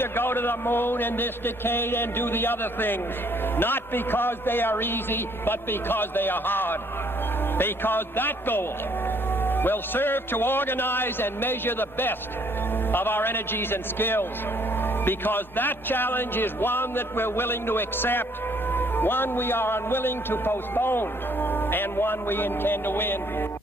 to go to the moon in this decade and do the other things, not because they are easy, but because they are hard. Because that goal will serve to organize and measure the best of our energies and skills. Because that challenge is one that we're willing to accept, one we are unwilling to postpone, and one we intend to win.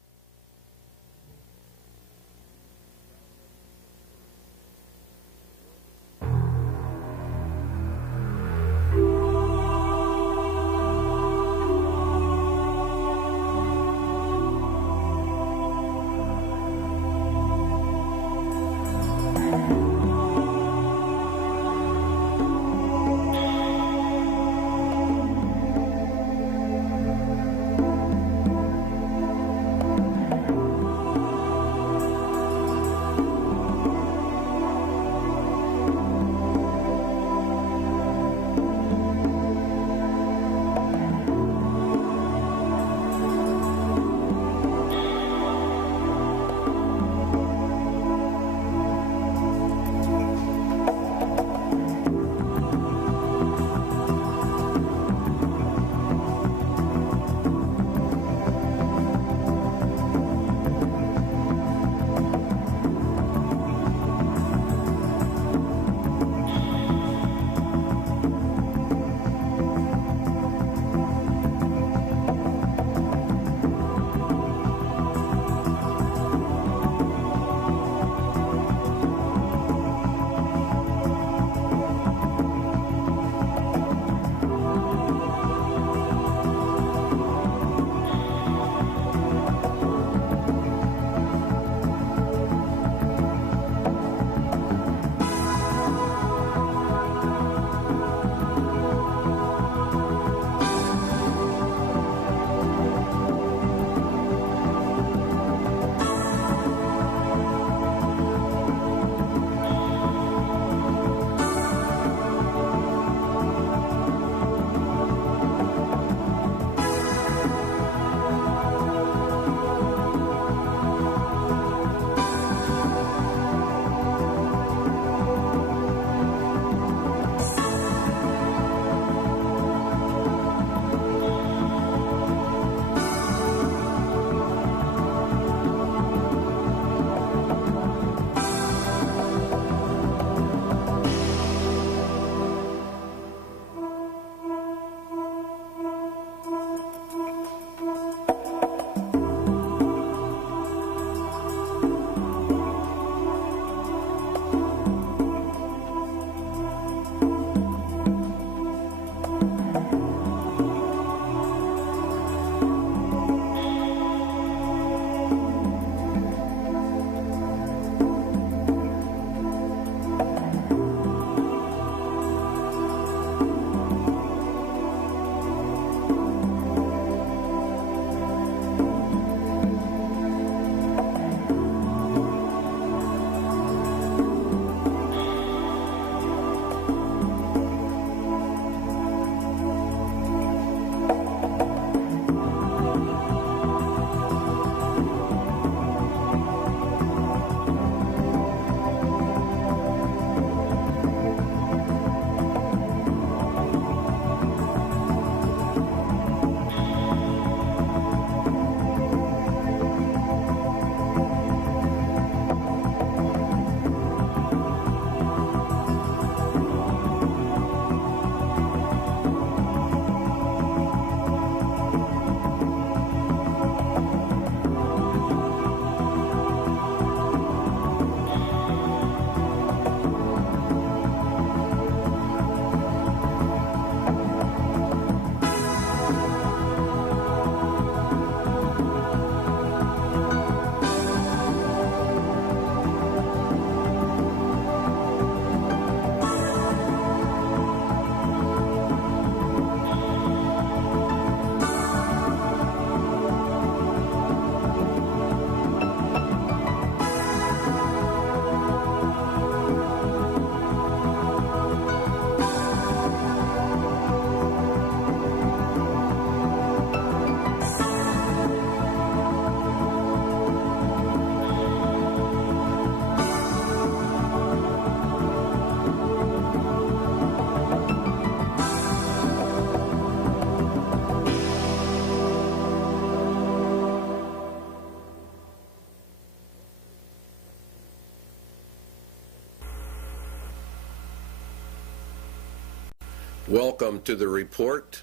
Welcome to the report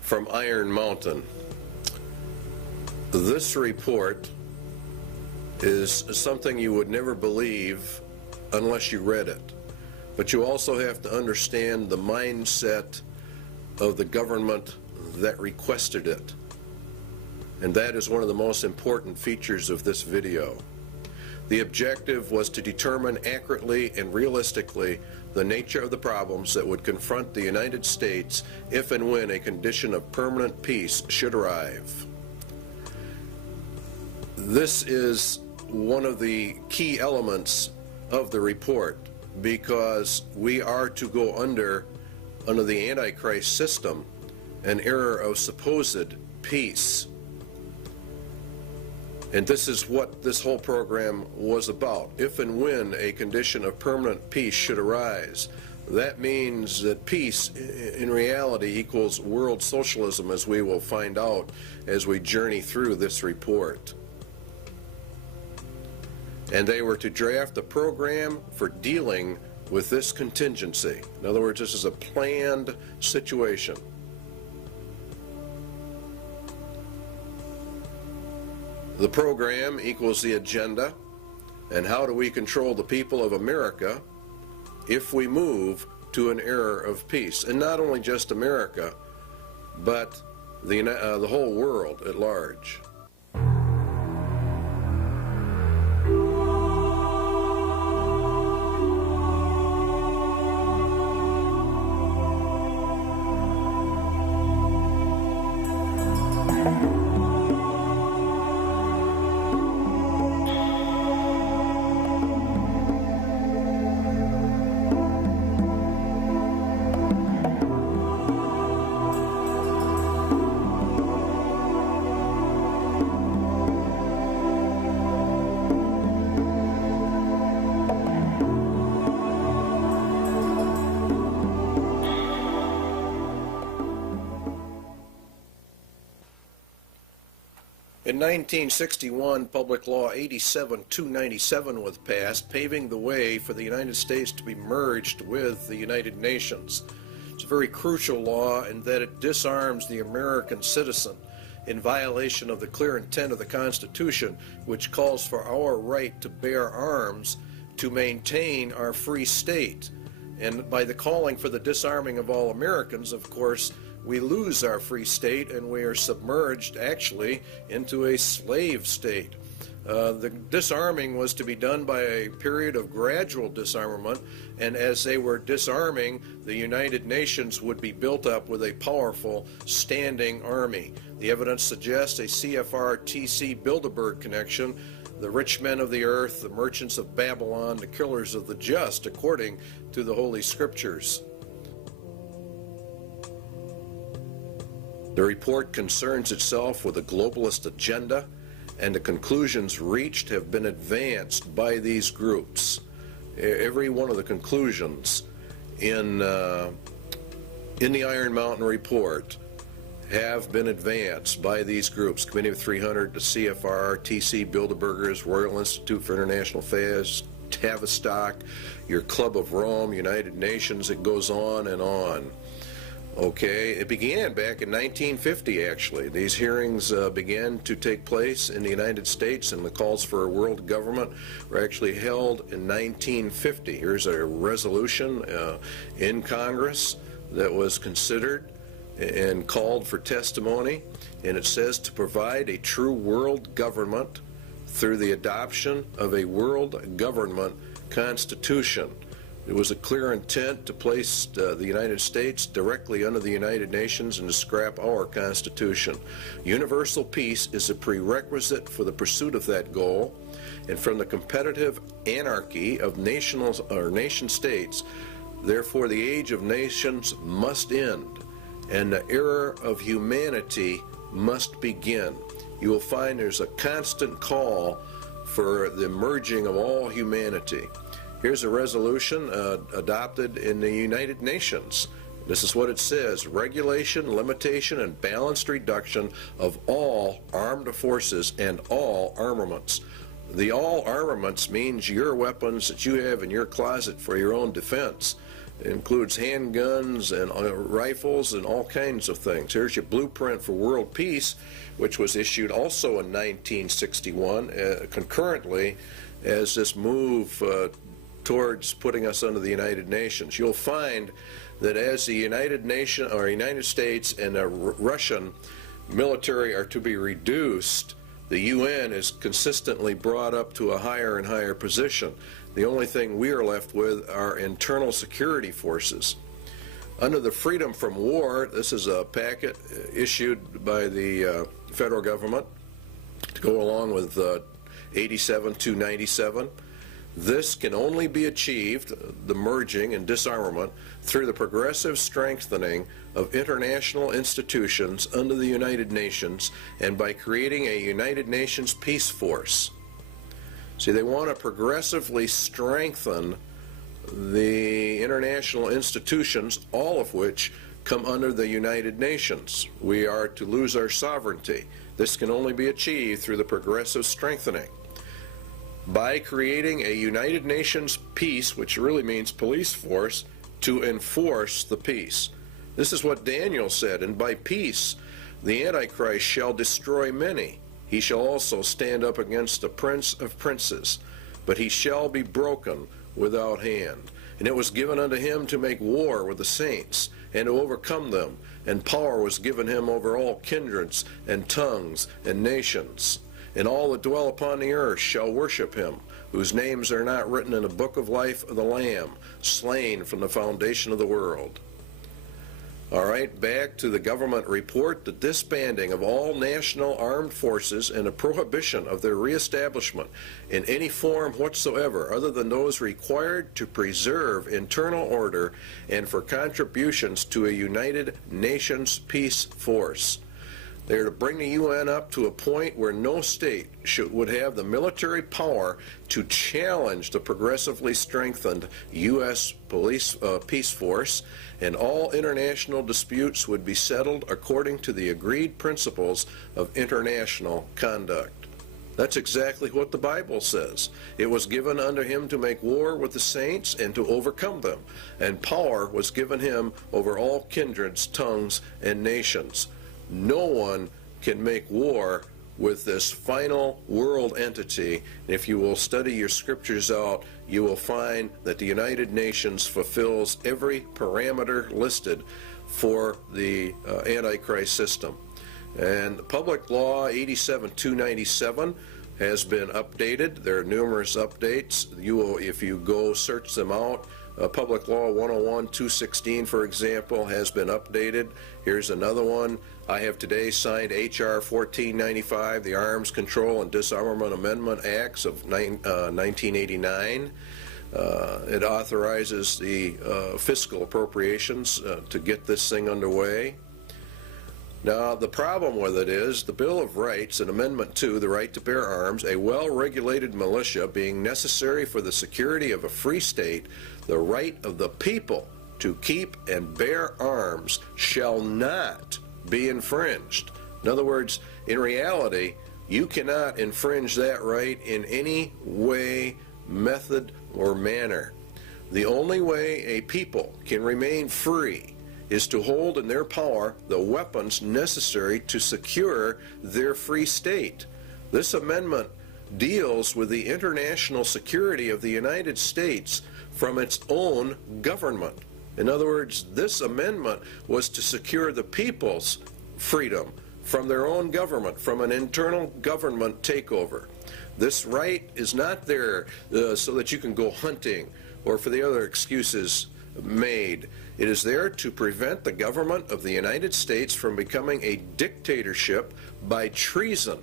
from Iron Mountain. This report is something you would never believe unless you read it. But you also have to understand the mindset of the government that requested it. And that is one of the most important features of this video. The objective was to determine accurately and realistically the nature of the problems that would confront the United States if and when a condition of permanent peace should arrive. This is one of the key elements of the report, because we are to go under the Antichrist system, an era of supposed peace. And this is what this whole program was about. If and when a condition of permanent peace should arise, that means that peace in reality equals world socialism, as we will find out as we journey through this report. And they were to draft a program for dealing with this contingency. In other words, this is a planned situation. The program equals the agenda, and how do we control the people of America if we move to an era of peace? And not only just America, but the whole world at large. In 1961, Public Law 87-297 was passed, paving the way for the United States to be merged with the United Nations. It's a very crucial law in that it disarms the American citizen in violation of the clear intent of the Constitution, which calls for our right to bear arms to maintain our free state. And by the calling for the disarming of all Americans, of course, we lose our free state and we are submerged actually into a slave state. The disarming was to be done by a period of gradual disarmament, and as they were disarming, the United Nations would be built up with a powerful standing army. The evidence suggests a CFR-TC Bilderberg connection, the rich men of the earth, the merchants of Babylon, the killers of the just, according to the Holy Scriptures. The report concerns itself with a globalist agenda, and the conclusions reached have been advanced by these groups. Every one of the conclusions in the Iron Mountain report have been advanced by these groups: Committee of 300, the CFR, TC Bilderbergers, Royal Institute for International Affairs, Tavistock, your Club of Rome, United Nations. It goes on and on. Okay, it began back in 1950, actually. These hearings began to take place in the United States, and the calls for a world government were actually held in 1950. Here's a resolution in Congress that was considered and called for testimony, and it says to provide a true world government through the adoption of a world government constitution. It was a clear intent to place the United States directly under the United Nations and to scrap our Constitution. Universal peace is a prerequisite for the pursuit of that goal, and from the competitive anarchy of nation states, therefore the age of nations must end, and the era of humanity must begin. You will find there's a constant call for the merging of all humanity. Here's a resolution adopted in the United Nations. This is what it says: regulation, limitation, and balanced reduction of all armed forces and all armaments. The all armaments means your weapons that you have in your closet for your own defense. It includes handguns and rifles and all kinds of things. Here's your blueprint for world peace, which was issued also in 1961, concurrently as this move towards putting us under the United Nations. You'll find that as the United States and the Russian military are to be reduced, the UN is consistently brought up to a higher and higher position. The only thing we are left with are internal security forces. Under the Freedom from War, this is a packet issued by the federal government to go along with 87-297. This can only be achieved, the merging and disarmament, through the progressive strengthening of international institutions under the United Nations and by creating a United Nations peace force. See, they want to progressively strengthen the international institutions, all of which come under the United Nations. We are to lose our sovereignty. This can only be achieved through the progressive strengthening. By creating a United Nations peace, which really means police force, to enforce the peace. This is what Daniel said, and by peace the Antichrist shall destroy many. He shall also stand up against the prince of princes, but he shall be broken without hand. And it was given unto him to make war with the saints, and to overcome them, and power was given him over all kindreds, and tongues, and nations. And all that dwell upon the earth shall worship him, whose names are not written in the book of life of the Lamb, slain from the foundation of the world. All right, back to the government report. The disbanding of all national armed forces and a prohibition of their reestablishment in any form whatsoever other than those required to preserve internal order and for contributions to a United Nations peace force. They are to bring the UN up to a point where no state would have the military power to challenge the progressively strengthened U.S. peace force, and all international disputes would be settled according to the agreed principles of international conduct. That's exactly what the Bible says. It was given unto him to make war with the saints and to overcome them, and power was given him over all kindreds, tongues, and nations. No one can make war with this final world entity. If you will study your scriptures out, you will find that the United Nations fulfills every parameter listed for the Antichrist system. And Public Law 87-297 has been updated. There are numerous updates. You will, if you go search them out, Public Law 101-216, for example, has been updated. Here's another one. I have today signed H.R. 1495, the Arms Control and Disarmament Amendment Acts of 1989. It authorizes the fiscal appropriations to get this thing underway. Now, the problem with it is the Bill of Rights in Amendment 2, the right to bear arms, a well-regulated militia being necessary for the security of a free state, the right of the people to keep and bear arms shall not be infringed. In other words, in reality, you cannot infringe that right in any way, method, or manner. The only way a people can remain free is to hold in their power the weapons necessary to secure their free state. This amendment deals with the international security of the United States from its own government. In other words, this amendment was to secure the people's freedom from their own government, from an internal government takeover. This right is not there so that you can go hunting or for the other excuses made. It is there to prevent the government of the United States from becoming a dictatorship by treason.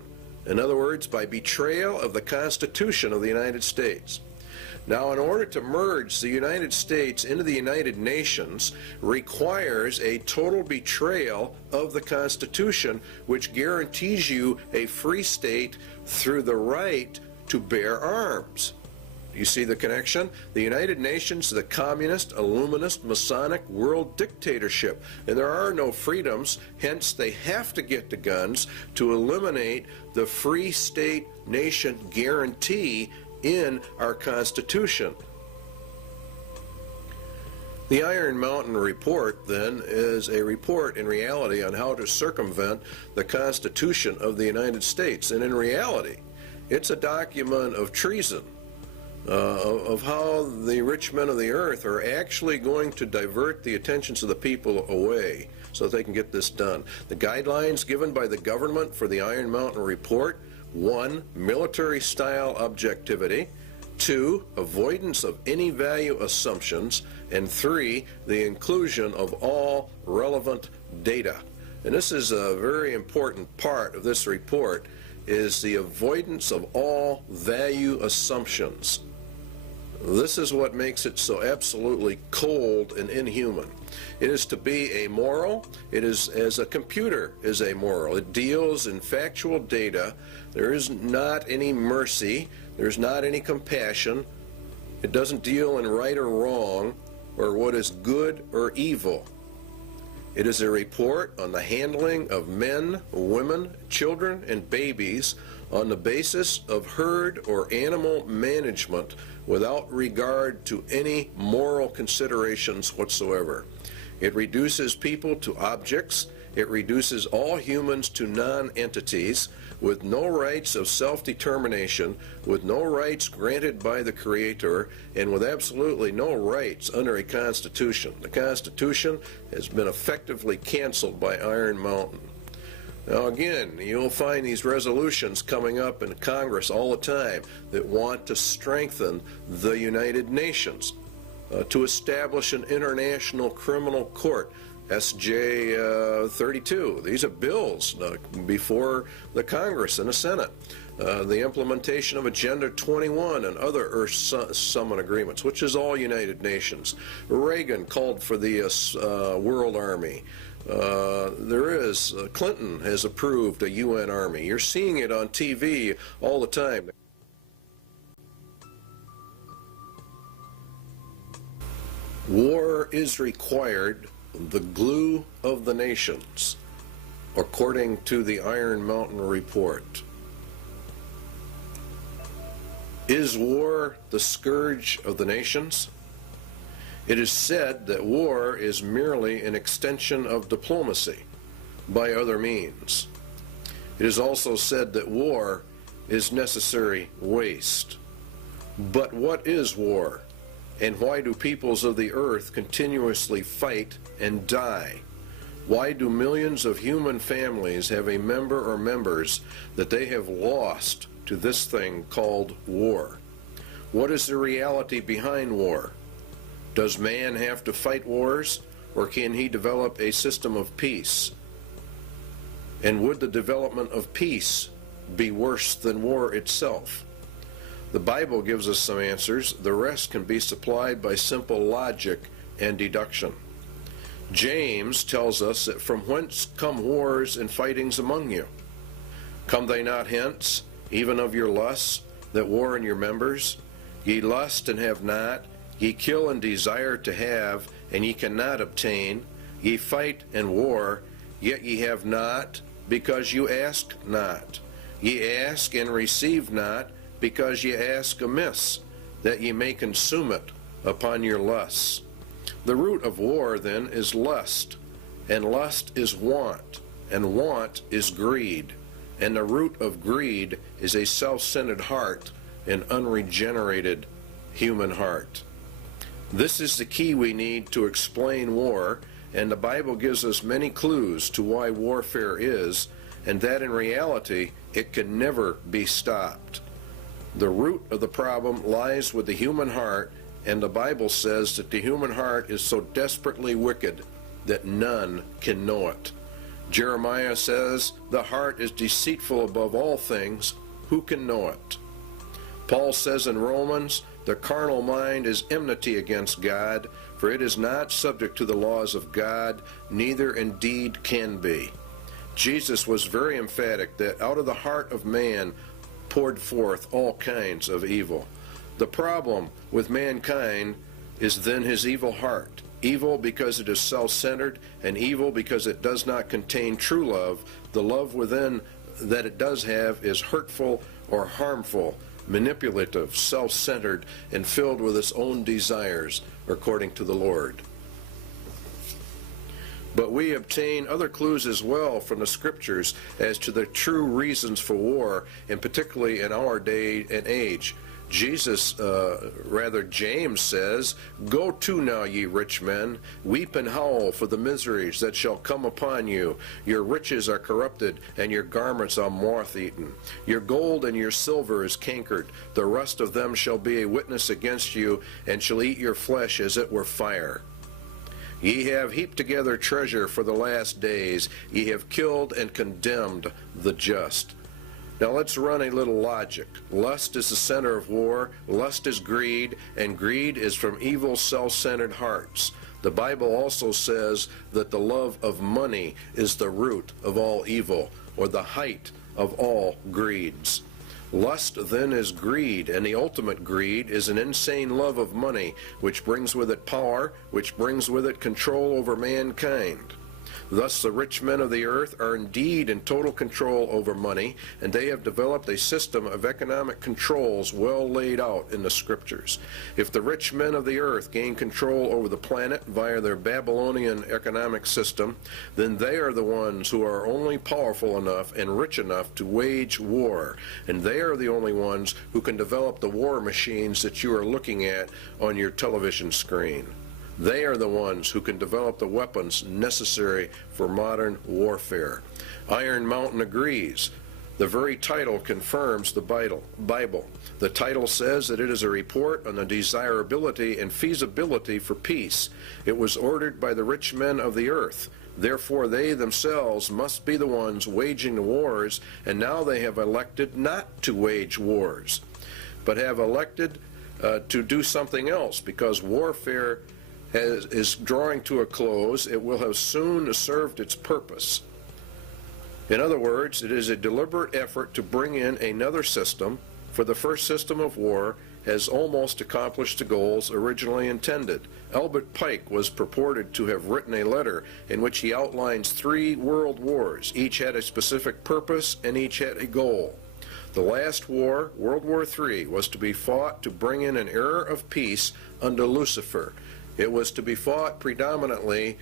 In other words, by betrayal of the Constitution of the United States. Now, in order to merge the United States into the United Nations requires a total betrayal of the Constitution, which guarantees you a free state through the right to bear arms. You see the connection? The United Nations is a communist, illuminist, Masonic world dictatorship, and there are no freedoms, hence they have to get the guns to eliminate the free state nation guarantee in our Constitution. The Iron Mountain Report, then, is a report in reality on how to circumvent the Constitution of the United States. And in reality, it's a document of treason, of how the rich men of the earth are actually going to divert the attentions of the people away so that they can get this done. The guidelines given by the government for the Iron Mountain Report: 1, military-style objectivity; 2, avoidance of any value assumptions; and 3, the inclusion of all relevant data. And this is a very important part of this report, is the avoidance of all value assumptions. This is what makes it so absolutely cold and inhuman. It is to be amoral. It is, as a computer is amoral. It deals in factual data. There is not any mercy. There's not any compassion. It doesn't deal in right or wrong, or what is good or evil. It is a report on the handling of men, women, children, and babies on the basis of herd or animal management without regard to any moral considerations whatsoever. It reduces people to objects. It reduces all humans to non-entities with no rights of self-determination, with no rights granted by the Creator, and with absolutely no rights under a Constitution. The Constitution has been effectively canceled by Iron Mountain. Now again, you'll find these resolutions coming up in Congress all the time that want to strengthen the United Nations, to establish an international criminal court, SJ 32. These are bills before the Congress and the Senate. The implementation of Agenda 21 and other Earth Summit agreements, which is all United Nations. Reagan called for the World Army. Clinton has approved a UN Army. You're seeing it on TV all the time. War is required, the glue of the nations, according to the Iron Mountain Report. Is war the scourge of the nations? It is said that war is merely an extension of diplomacy by other means. It is also said that war is necessary waste. But what is war? And why do peoples of the earth continuously fight and die? Why do millions of human families have a member or members that they have lost to this thing called war? What is the reality behind war? Does man have to fight wars, or can he develop a system of peace? And would the development of peace be worse than war itself? The Bible gives us some answers. The rest can be supplied by simple logic and deduction. James tells us that from whence come wars and fightings among you? Come they not hence, even of your lusts, that war in your members? Ye lust and have not, ye kill and desire to have, and ye cannot obtain. Ye fight and war, yet ye have not, because you ask not. Ye ask and receive not, because ye ask amiss, that ye may consume it upon your lusts. The root of war, then, is lust, and lust is want, and want is greed, and the root of greed is a self-centered heart, an unregenerated human heart. This is the key we need to explain war, and the Bible gives us many clues to why warfare is, and that in reality it can never be stopped. The root of the problem lies with the human heart, and the Bible says that the human heart is so desperately wicked that none can know it. Jeremiah says, the heart is deceitful above all things, who can know it? Paul says in Romans, the carnal mind is enmity against God, for it is not subject to the laws of God, neither indeed can be. Jesus was very emphatic that out of the heart of man poured forth all kinds of evil. The problem with mankind is then his evil heart. Evil because it is self-centered, and evil because it does not contain true love. The love within that it does have is hurtful or harmful, manipulative, self-centered, and filled with its own desires, according to the Lord. But we obtain other clues as well from the Scriptures as to the true reasons for war, and particularly in our day and age. James says, "Go to now, ye rich men, weep and howl for the miseries that shall come upon you. Your riches are corrupted, and your garments are moth-eaten. Your gold and your silver is cankered. The rust of them shall be a witness against you, and shall eat your flesh as it were fire. Ye have heaped together treasure for the last days. Ye have killed and condemned the just." Now let's run a little logic. Lust is the center of war, lust is greed, and greed is from evil, self-centered hearts. The Bible also says that the love of money is the root of all evil, or the height of all greeds. Lust then is greed, and the ultimate greed is an insane love of money, which brings with it power, which brings with it control over mankind. Thus the rich men of the earth are indeed in total control over money, and they have developed a system of economic controls well laid out in the Scriptures. If the rich men of the earth gain control over the planet via their Babylonian economic system, then they are the ones who are only powerful enough and rich enough to wage war, and they are the only ones who can develop the war machines that you are looking at on your television screen. They are the ones who can develop the weapons necessary for modern warfare. Iron Mountain agrees. The very title confirms the Bible. The title says that it is a report on the desirability and feasibility for peace. It was ordered by the rich men of the earth. Therefore, they themselves must be the ones waging the wars, and now they have elected not to wage wars, but have elected to do something else, because warfare is drawing to a close. It will have soon served its purpose. In other words, it is a deliberate effort to bring in another system, for the first system of war has almost accomplished the goals originally intended. Albert Pike was purported to have written a letter in which he outlines 3 world wars. Each had a specific purpose, and each had a goal. The last war, World War III, was to be fought to bring in an era of peace under Lucifer. It was to be fought predominantly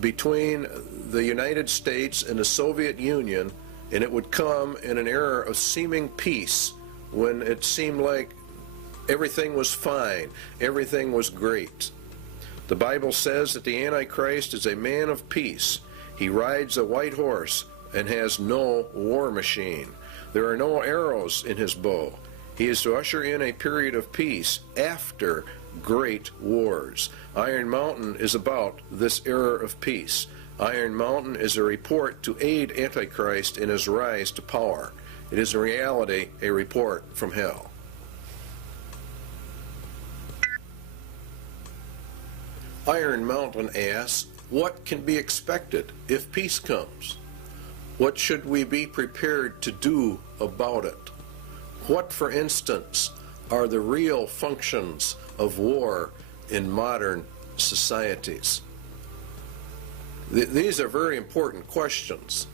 between the United States and the Soviet Union, and it would come in an era of seeming peace when it seemed like everything was fine, everything was great. The Bible says that the Antichrist is a man of peace. He rides a white horse and has no war machine. There are no arrows in his bow. He is to usher in a period of peace after great wars. Iron Mountain is about this era of peace. Iron Mountain is a report to aid Antichrist in his rise to power. It is in reality a report from hell. Iron Mountain asks, what can be expected if peace comes? What should we be prepared to do about it? What, for instance, are the real functions of war in modern societies? These are very important questions.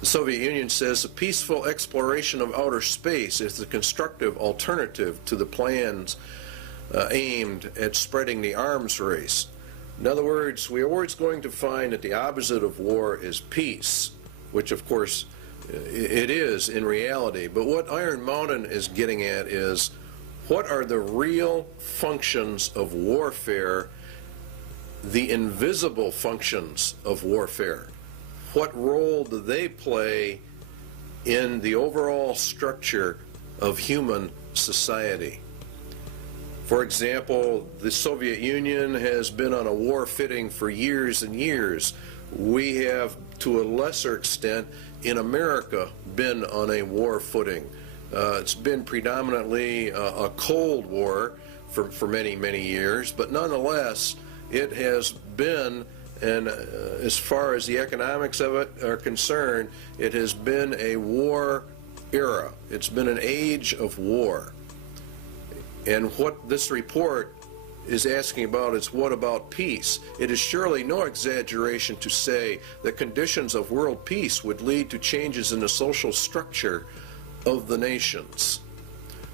The Soviet Union says a peaceful exploration of outer space is the constructive alternative to the plans aimed at spreading the arms race. In other words, we are always going to find that the opposite of war is peace, which of course it is in reality. But what Iron Mountain is getting at is, what are the real functions of warfare, the invisible functions of warfare? What role do they play in the overall structure of human society? For example, the Soviet Union has been on a war footing for years and years. We have, to a lesser extent, in America, been on a war footing. It's been predominantly a Cold War for many, many years, but nonetheless, it has been, and as far as the economics of it are concerned, it has been a war era. It's been an age of war. And what this report is asking about is, what about peace? It is surely no exaggeration to say that conditions of world peace would lead to changes in the social structure of the nations.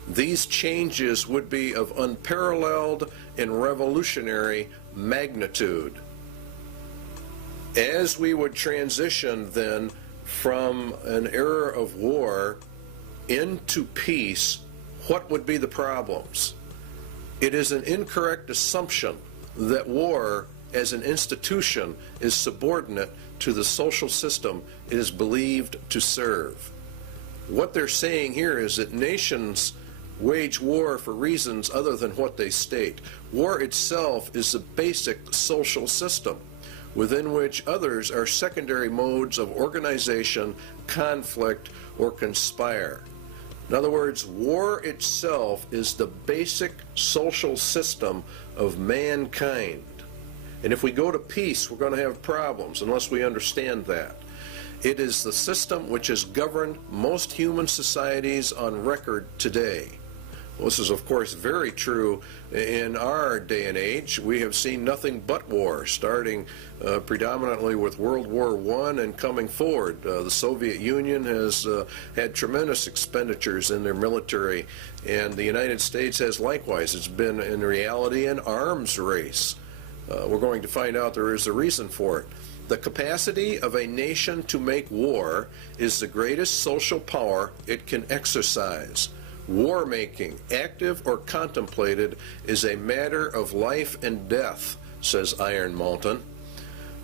These changes would be of unparalleled and revolutionary magnitude. As we would transition then from an era of war into peace, what would be the problems? It is an incorrect assumption that war as an institution is subordinate to the social system it is believed to serve. What they're saying here is that nations wage war for reasons other than what they state. War itself is the basic social system within which others are secondary modes of organization, conflict, or conspire. In other words, war itself is the basic social system of mankind. And if we go to peace, we're going to have problems unless we understand that. It is the system which has governed most human societies on record today. Well, this is, of course, very true in our day and age. We have seen nothing but war, starting predominantly with World War I and coming forward. The Soviet Union has had tremendous expenditures in their military, and the United States has likewise. It's been, in reality, an arms race. We're going to find out there is a reason for it. The capacity of a nation to make war is the greatest social power it can exercise. War making, active or contemplated, is a matter of life and death, says Iron Mountain.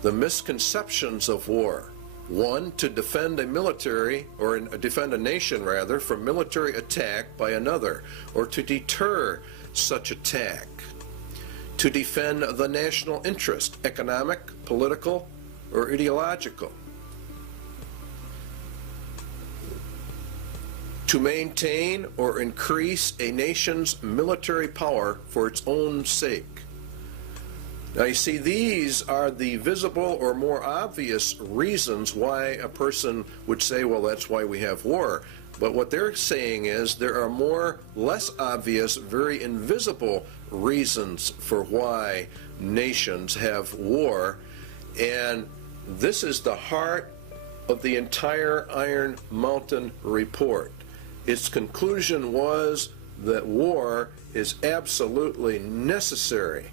The misconceptions of war: 1, to defend a military, or defend a nation rather, from military attack by another, or to deter such attack. To defend the national interest, economic, political, or ideological. To maintain or increase a nation's military power for its own sake. Now you see, these are the visible or more obvious reasons why a person would say, well, that's why we have war. But what they're saying is there are more, less obvious, very invisible reasons for why nations have war. And this is the heart of the entire Iron Mountain report. Its conclusion was that war is absolutely necessary.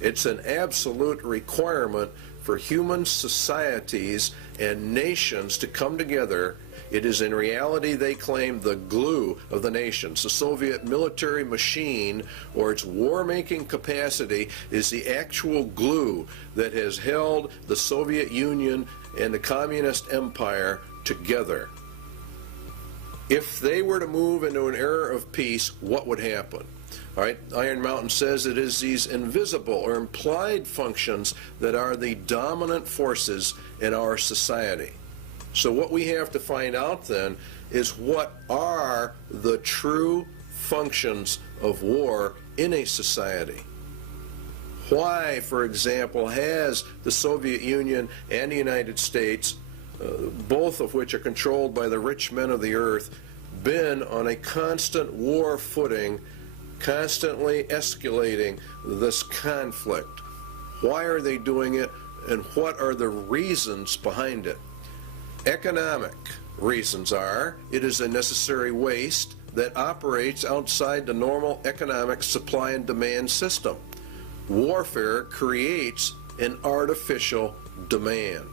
It's an absolute requirement for human societies and nations to come together. It is in reality, they claim, the glue of the nations. The Soviet military machine, or its war-making capacity, is the actual glue that has held the Soviet Union and the Communist Empire together. If they were to move into an era of peace, what would happen? All right, Iron Mountain says it is these invisible or implied functions that are the dominant forces in our society. So what we have to find out then is what are the true functions of war in a society. Why, for example, has the Soviet Union and the United States, both of which are controlled by the rich men of the earth, been on a constant war footing, constantly escalating this conflict? Why are they doing it, and what are the reasons behind it? Economic reasons are: it is a necessary waste that operates outside the normal economic supply and demand system. Warfare creates an artificial demand.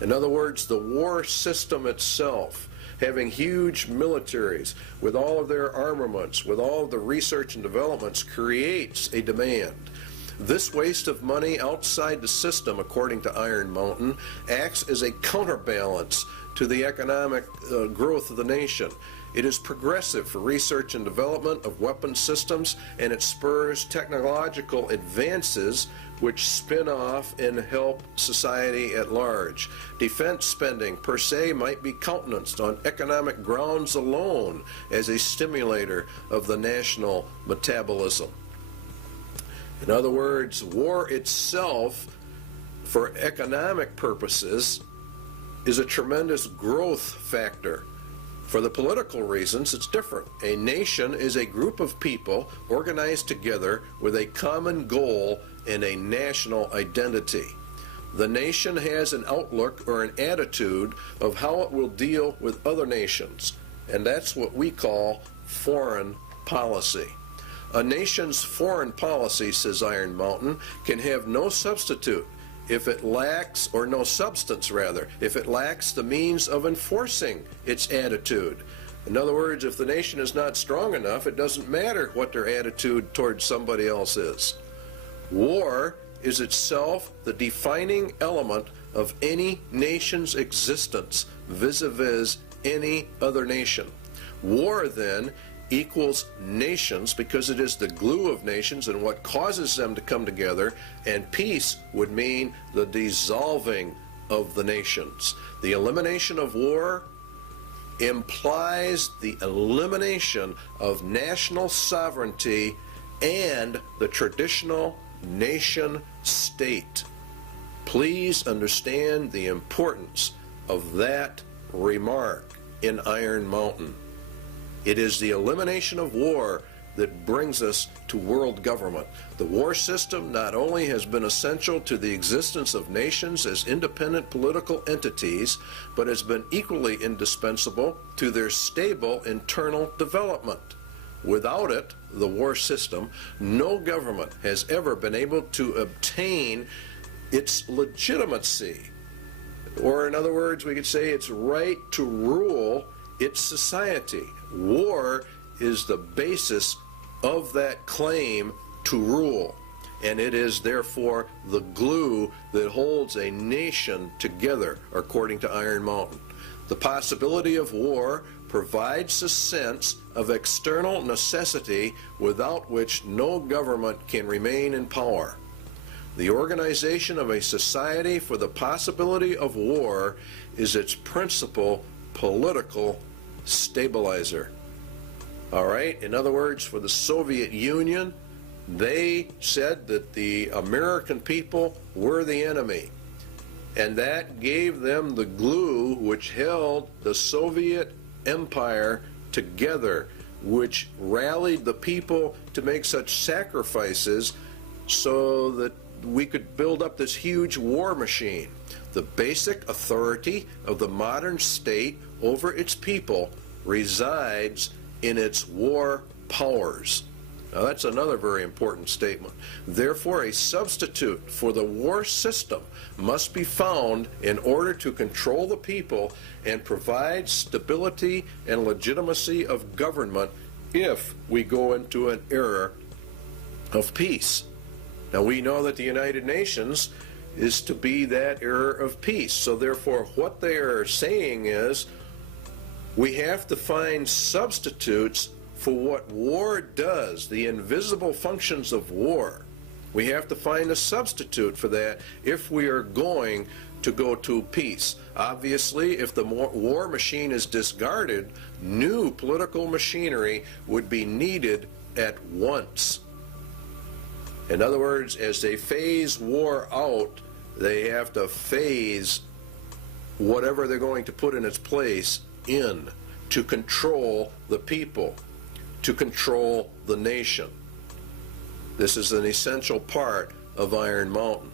In other words, the war system itself, having huge militaries with all of their armaments, with all of the research and developments, creates a demand. This waste of money outside the system, according to Iron Mountain, acts as a counterbalance to the economic growth of the nation. It is progressive for research and development of weapon systems, and it spurs technological advances which spin off and help society at large. Defense spending per se might be countenanced on economic grounds alone as a stimulator of the national metabolism. In other words, war itself, for economic purposes, is a tremendous growth factor. For the political reasons, it's different. A nation is a group of people organized together with a common goal and a national identity. The nation has an outlook or an attitude of how it will deal with other nations, and that's what we call foreign policy. A nation's foreign policy, says Iron Mountain, can have no substitute if it lacks, or no substance rather, if it lacks the means of enforcing its attitude. In other words, if the nation is not strong enough, it doesn't matter what their attitude towards somebody else is. War is itself the defining element of any nation's existence vis-a-vis any other nation. War, then, equals nations because it is the glue of nations and what causes them to come together, and peace would mean the dissolving of the nations. The elimination of war implies the elimination of national sovereignty and the traditional nation state. Please understand the importance of that remark in Iron Mountain. It is the elimination of war that brings us to world government. The war system not only has been essential to the existence of nations as independent political entities, but has been equally indispensable to their stable internal development. Without it, the war system, no government has ever been able to obtain its legitimacy, or in other words, we could say its right to rule its society. War is the basis of that claim to rule, and it is therefore the glue that holds a nation together, according to Iron Mountain. The possibility of war provides a sense of external necessity without which no government can remain in power. The organization of a society for the possibility of war is its principal political stabilizer. All right, in other words, for the Soviet Union, they said that the American people were the enemy, and that gave them the glue which held the Soviet Empire together, which rallied the people to make such sacrifices so that we could build up this huge war machine. The basic authority of the modern state over its people resides in its war powers. Now that's another very important statement. Therefore, a substitute for the war system must be found in order to control the people and provide stability and legitimacy of government if we go into an era of peace. Now we know that the United Nations is to be that era of peace. So therefore, what they are saying is we have to find substitutes for what war does, the invisible functions of war. We have to find a substitute for that if we are going to go to peace. Obviously, if the war machine is discarded, new political machinery would be needed at once. In other words, as they phase war out, they have to phase whatever they're going to put in its place in to control the people, to control the nation. This is an essential part of Iron Mountain.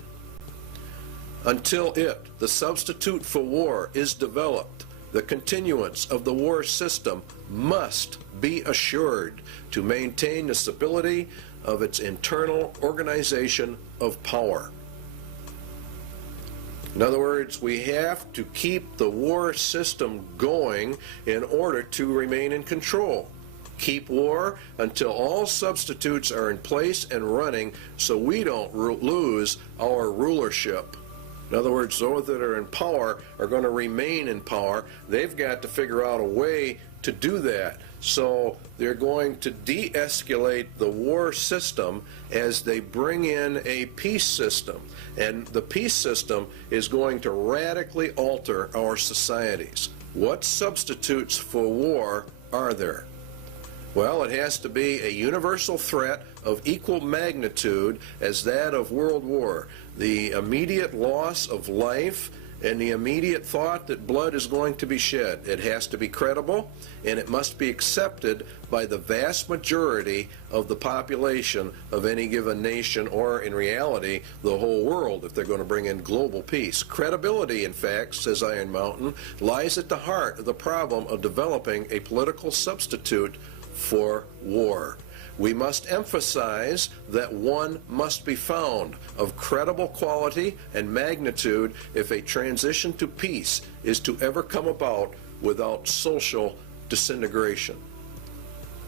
Until the substitute for war, is developed, the continuance of the war system must be assured to maintain the stability of its internal organization of power. In other words, we have to keep the war system going in order to remain in control. Keep war until all substitutes are in place and running so we don't lose our rulership. In other words, those that are in power are going to remain in power. They've got to figure out a way to do that. So they're going to de-escalate the war system as they bring in a peace system. And the peace system is going to radically alter our societies. What substitutes for war are there? Well, it has to be a universal threat of equal magnitude as that of World War. The immediate loss of life and the immediate thought that blood is going to be shed. It has to be credible, and it must be accepted by the vast majority of the population of any given nation, or in reality, the whole world, if they're going to bring in global peace. Credibility, in fact, says Iron Mountain, lies at the heart of the problem of developing a political substitute for war. we must emphasize that one must be found of credible quality and magnitude if a transition to peace is to ever come about without social disintegration.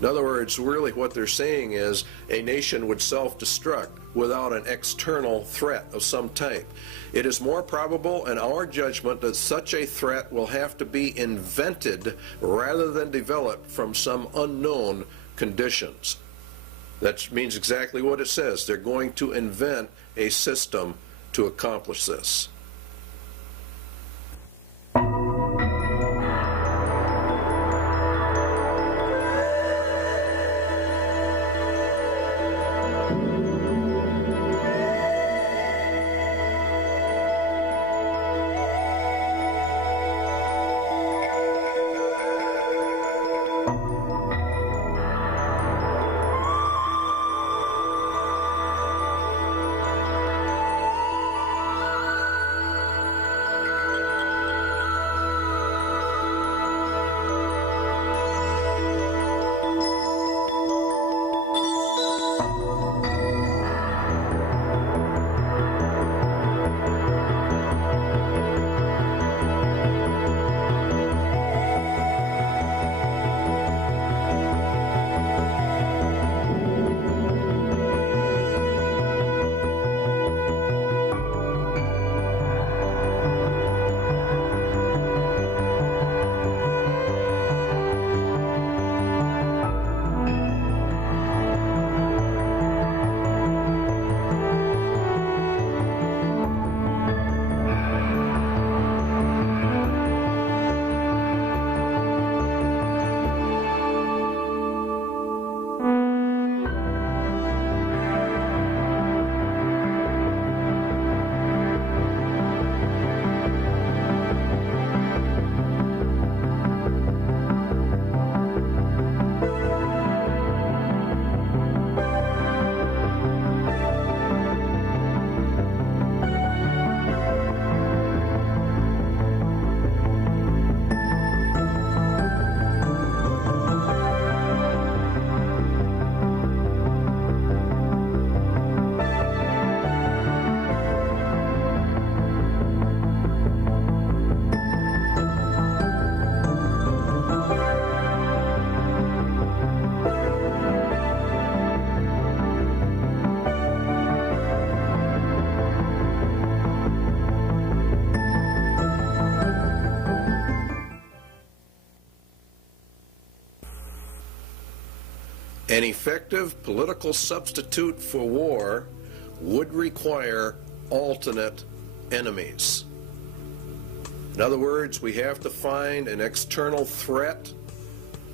In other words, really what they're saying is a nation would self-destruct without an external threat of some type. It is more probable in our judgment that such a threat will have to be invented rather than developed from some unknown conditions. That means exactly what it says. They're going to invent a system to accomplish this. An effective political substitute for war would require alternate enemies. In other words, we have to find an external threat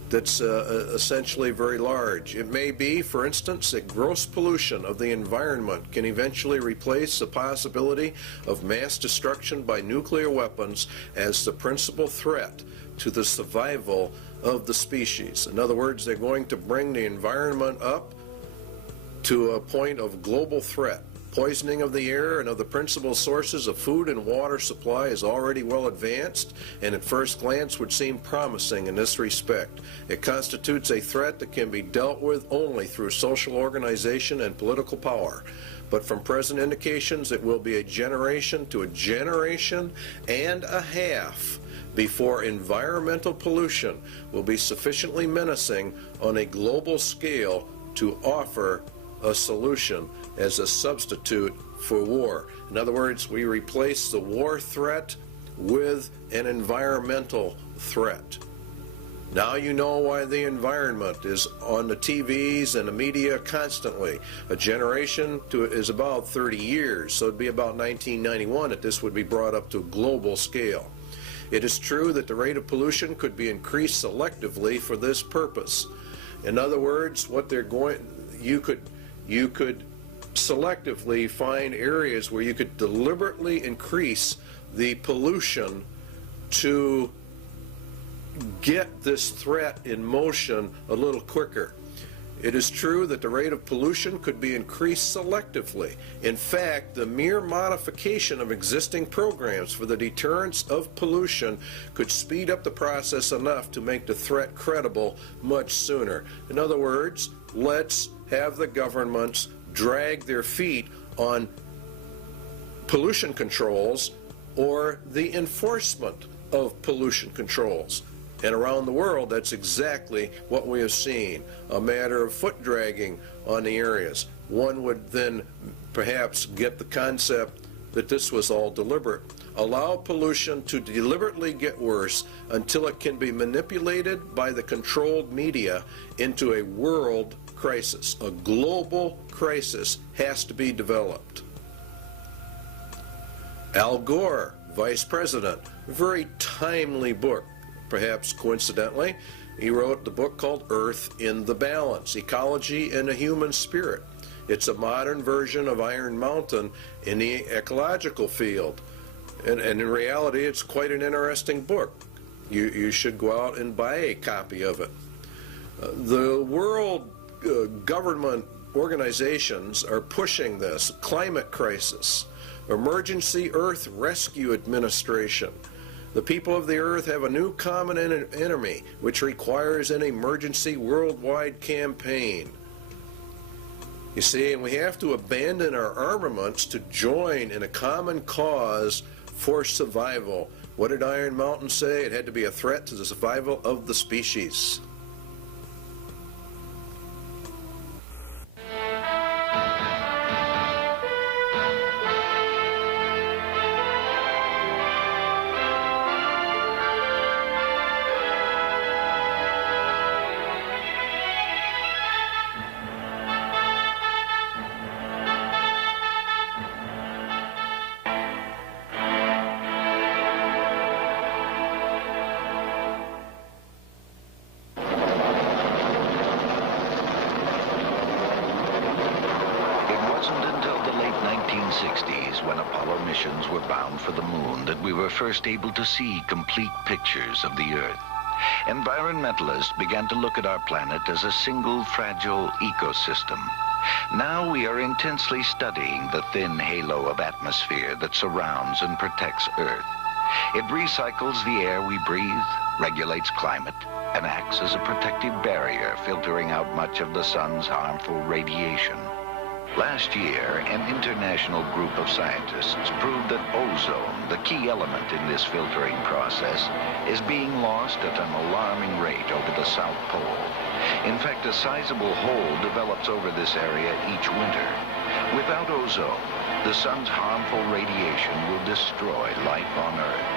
that's essentially very large. It may be, for instance, that gross pollution of the environment can eventually replace the possibility of mass destruction by nuclear weapons as the principal threat to the survival of the species. In other words, they're going to bring the environment up to a point of global threat. Poisoning of the air and of the principal sources of food and water supply is already well advanced, and at first glance would seem promising in this respect. It constitutes a threat that can be dealt with only through social organization and political power. But from present indications, it will be a generation to a generation and a half before environmental pollution will be sufficiently menacing on a global scale to offer a solution as a substitute for war. In other words, we replace the war threat with an environmental threat. Now you know why the environment is on the TVs and the media constantly. A generation is about 30 years, so it'd be about 1991 that this would be brought up to a global scale. It is true that the rate of pollution could be increased selectively for this purpose. In other words, what they're going, you could selectively find areas where you could deliberately increase the pollution to get this threat in motion a little quicker. It is true that the rate of pollution could be increased selectively. In fact, the mere modification of existing programs for the deterrence of pollution could speed up the process enough to make the threat credible much sooner. In other words, let's have the governments drag their feet on pollution controls or the enforcement of pollution controls. And around the world, that's exactly what we have seen, a matter of foot dragging on the areas. One would then perhaps get the concept that this was all deliberate. Allow pollution to deliberately get worse until it can be manipulated by the controlled media into a world crisis. A global crisis has to be developed. Al Gore, Vice President, a very timely book. Perhaps coincidentally, he wrote the book called Earth in the Balance, Ecology and the Human Spirit. It's a modern version of Iron Mountain in the ecological field. And in reality, it's quite an interesting book. You should go out and buy a copy of it. The world government organizations are pushing this. Climate crisis, Emergency Earth Rescue Administration. The people of the earth have a new common enemy, which requires an emergency worldwide campaign. You see, and we have to abandon our armaments to join in a common cause for survival. What did Iron Mountain say? It had to be a threat to the survival of the species. First able to see complete pictures of the Earth. Environmentalists began to look at our planet as a single fragile ecosystem. Now we are intensely studying the thin halo of atmosphere that surrounds and protects Earth. It recycles the air we breathe, regulates climate, and acts as a protective barrier, filtering out much of the sun's harmful radiation. Last year, an international group of scientists proved that ozone, the key element in this filtering process, is being lost at an alarming rate over the South Pole. In fact, a sizable hole develops over this area each winter. Without ozone, the sun's harmful radiation will destroy life on Earth.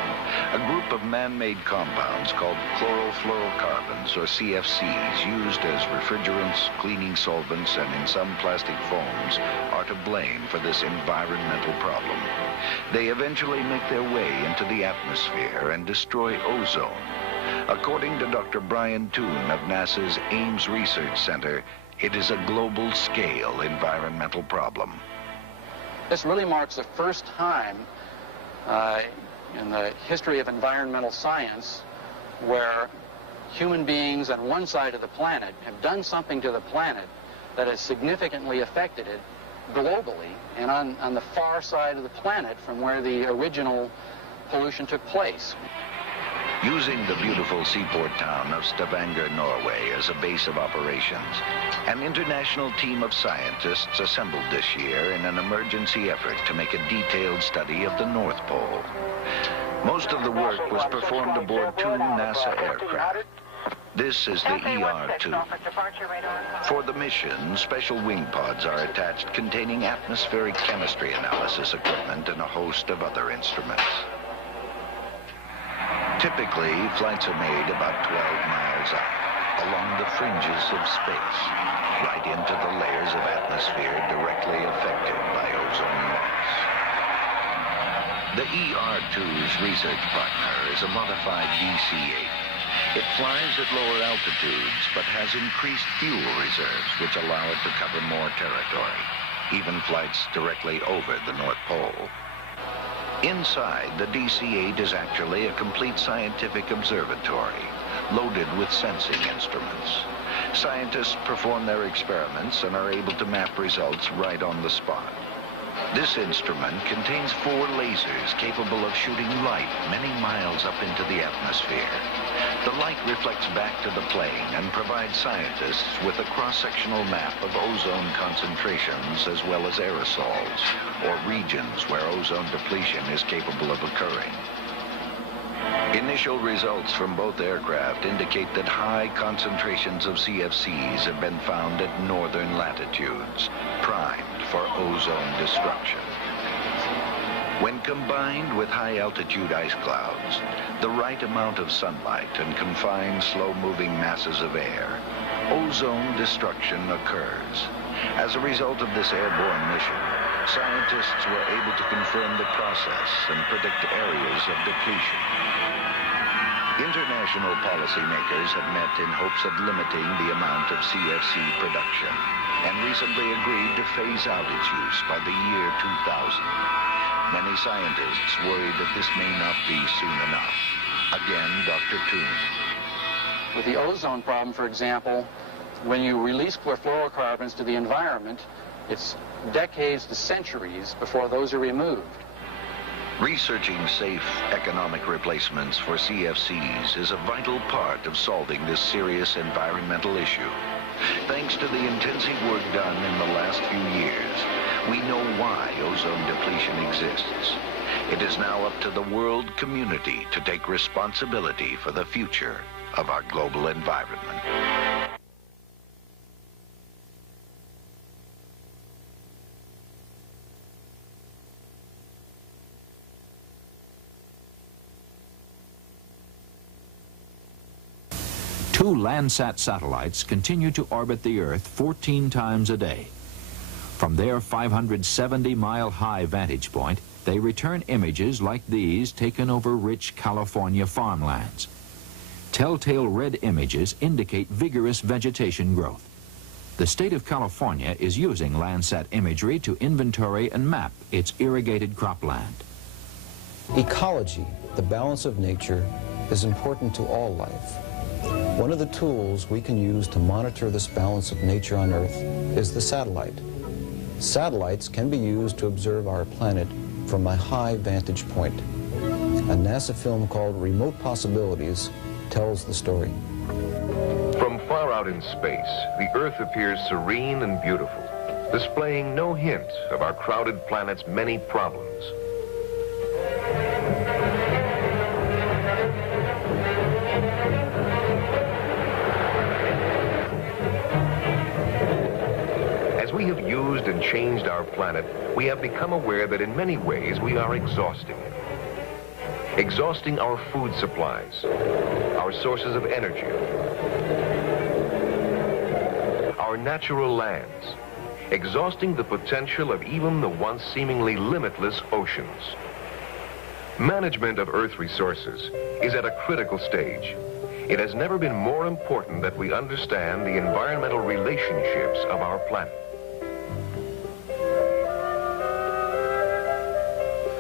A group of man-made compounds called chlorofluorocarbons, or CFCs, used as refrigerants, cleaning solvents, and in some plastic foams, are to blame for this environmental problem. They eventually make their way into the atmosphere and destroy ozone. According to Dr. Brian Toon of NASA's Ames Research Center, it is a global-scale environmental problem. This really marks the first time in the history of environmental science where human beings on one side of the planet have done something to the planet that has significantly affected it globally and on the far side of the planet from where the original pollution took place. Using the beautiful seaport town of Stavanger, Norway as a base of operations, an international team of scientists assembled this year in an emergency effort to make a detailed study of the North Pole. Most of the work was performed aboard 2 NASA aircraft. This is the ER-2. For the mission, special wing pods are attached containing atmospheric chemistry analysis equipment and a host of other instruments. Typically, flights are made about 12 miles up, along the fringes of space, right into the layers of atmosphere directly affected by ozone loss. The ER-2's research partner is a modified DC-8. It flies at lower altitudes, but has increased fuel reserves, which allow it to cover more territory, even flights directly over the North Pole. Inside, the DC-8 is actually a complete scientific observatory, loaded with sensing instruments. Scientists perform their experiments and are able to map results right on the spot. This instrument contains 4 lasers capable of shooting light many miles up into the atmosphere. The light reflects back to the plane and provides scientists with a cross-sectional map of ozone concentrations as well as aerosols, or regions where ozone depletion is capable of occurring. Initial results from both aircraft indicate that high concentrations of CFCs have been found at northern latitudes, primed for ozone destruction. When combined with high-altitude ice clouds, the right amount of sunlight and confined slow-moving masses of air, ozone destruction occurs. As a result of this airborne mission, scientists were able to confirm the process and predict areas of depletion. International policymakers have met in hopes of limiting the amount of CFC production and recently agreed to phase out its use by the year 2000. Many scientists worry that this may not be soon enough. Again, Dr. Toon. With the ozone problem, for example, when you release chlorofluorocarbons to the environment, it's decades to centuries before those are removed. Researching safe economic replacements for CFCs is a vital part of solving this serious environmental issue. Thanks to the intensive work done in the last few years, we know why ozone depletion exists. It is now up to the world community to take responsibility for the future of our global environment. Two Landsat satellites continue to orbit the Earth 14 times a day. From their 570-mile-high vantage point, they return images like these taken over rich California farmlands. Telltale red images indicate vigorous vegetation growth. The state of California is using Landsat imagery to inventory and map its irrigated cropland. Ecology, the balance of nature, is important to all life. One of the tools we can use to monitor this balance of nature on Earth is the satellite. Satellites can be used to observe our planet from a high vantage point. A NASA film called Remote Possibilities tells the story. From far out in space, the Earth appears serene and beautiful, displaying no hint of our crowded planet's many problems. As we have used and changed our planet, we have become aware that in many ways we are exhausting it. Exhausting our food supplies, our sources of energy, our natural lands, exhausting the potential of even the once seemingly limitless oceans. Management of Earth resources is at a critical stage. It has never been more important that we understand the environmental relationships of our planet.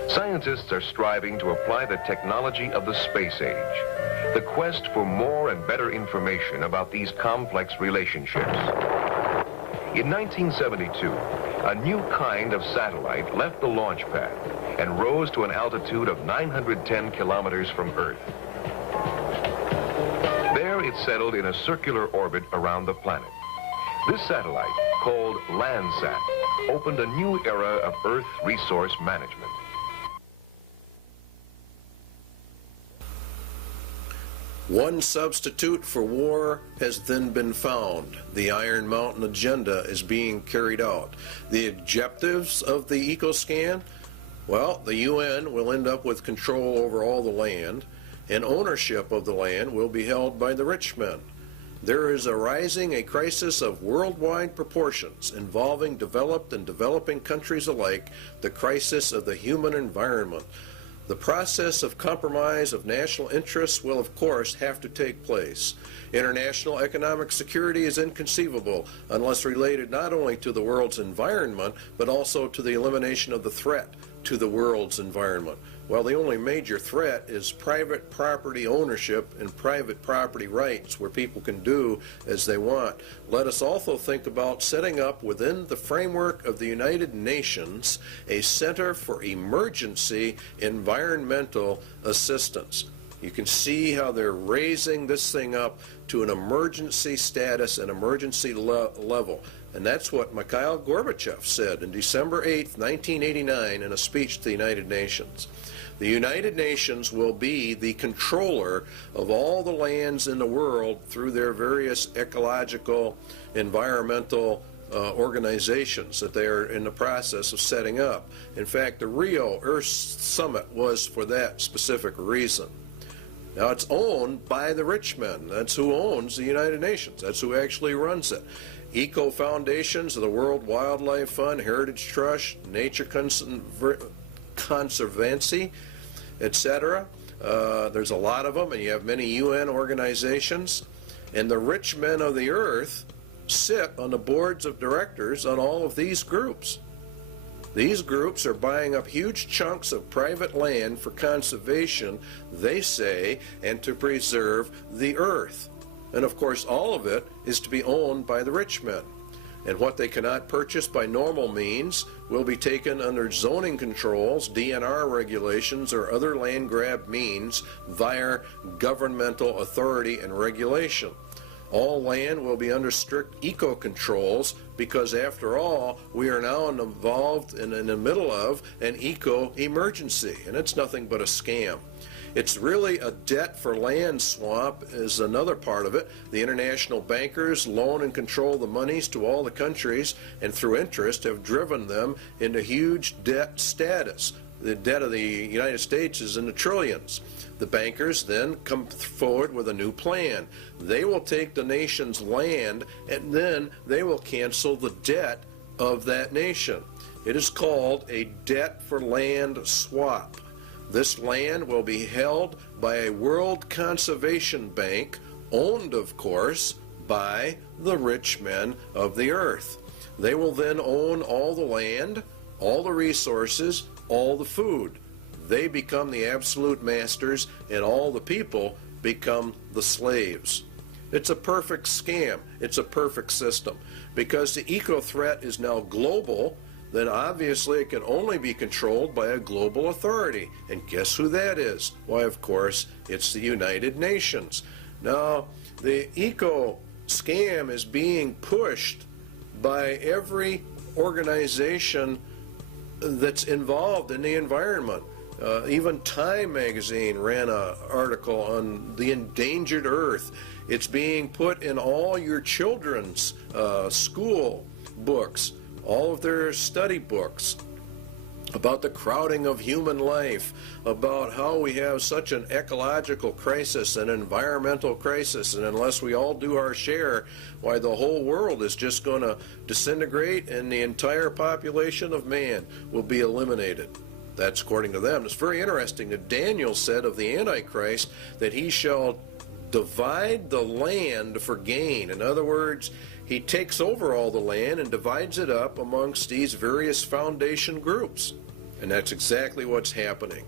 Scientists are striving to apply the technology of the space age, the quest for more and better information about these complex relationships. In 1972, a new kind of satellite left the launch pad and rose to an altitude of 910 kilometers from Earth. There it settled in a circular orbit around the planet. This satellite, called Landsat, opened a new era of Earth resource management. One substitute for war has then been found. The Iron Mountain agenda is being carried out. The objectives of the EcoScan? Well, the UN will end up with control over all the land, and ownership of the land will be held by the rich men. There is arising a crisis of worldwide proportions involving developed and developing countries alike, the crisis of the human environment. The process of compromise of national interests will, of course, have to take place. International economic security is inconceivable unless related not only to the world's environment, but also to the elimination of the threat to the world's environment. Well, the only major threat is private property ownership and private property rights, where people can do as they want. Let us also think about setting up within the framework of the United Nations a Center for Emergency Environmental Assistance. You can see how they're raising this thing up to an emergency status, an emergency level. And that's what Mikhail Gorbachev said in December 8th, 1989, in a speech to the United Nations. The United Nations will be the controller of all the lands in the world through their various ecological, environmental organizations that they are in the process of setting up. In fact, the Rio Earth Summit was for that specific reason. Now, it's owned by the rich men. That's who owns the United Nations. That's who actually runs it. Eco foundations of the World Wildlife Fund, Heritage Trust, Nature Conservancy, etc. There's a lot of them, and you have many UN organizations. And the rich men of the earth sit on the boards of directors on all of these groups. These groups are buying up huge chunks of private land for conservation, they say, and to preserve the earth. And of course, all of it is to be owned by the rich men. And what they cannot purchase by normal means will be taken under zoning controls, DNR regulations, or other land grab means via governmental authority and regulation. All land will be under strict eco-controls because, after all, we are now involved in the middle of an eco-emergency, and it's nothing but a scam. It's really a debt for land swamp is another part of it. The international bankers loan and control the monies to all the countries, and through interest have driven them into huge debt status. The debt of the United States is in the trillions. The bankers then come forward with a new plan. They will take the nation's land, and then they will cancel the debt of that nation. It is called a debt for land swap. This land will be held by a World Conservation Bank, owned, of course, by the rich men of the earth. They will then own all the land, all the resources, all the food. They become the absolute masters, and all the people become the slaves. It's a perfect scam. It's a perfect system. Because the eco threat is now global, then obviously it can only be controlled by a global authority. And guess who that is? Why, of course, it's the United Nations. Now, the eco scam is being pushed by every organization that's involved in the environment. Even Time magazine ran an article on the endangered earth. It's being put in all your children's school books, all of their study books, about the crowding of human life, about how we have such an ecological crisis, an environmental crisis, and unless we all do our share, why, the whole world is just going to disintegrate and the entire population of man will be eliminated. That's according to them. It's very interesting that Daniel said of the Antichrist that he shall divide the land for gain. In other words, he takes over all the land and divides it up amongst these various foundation groups. And that's exactly what's happening.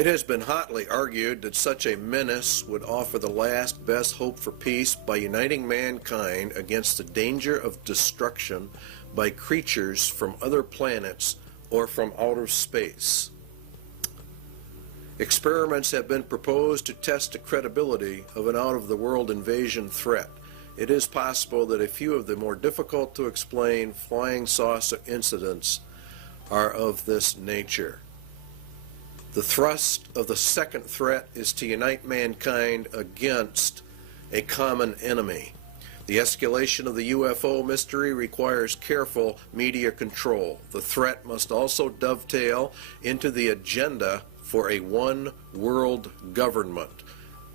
It has been hotly argued that such a menace would offer the last best hope for peace by uniting mankind against the danger of destruction by creatures from other planets or from outer space. Experiments have been proposed to test the credibility of an out-of-the-world invasion threat. It is possible that a few of the more difficult to explain flying saucer incidents are of this nature. The thrust of the second threat is to unite mankind against a common enemy. The escalation of the UFO mystery requires careful media control. The threat must also dovetail into the agenda for a one-world government.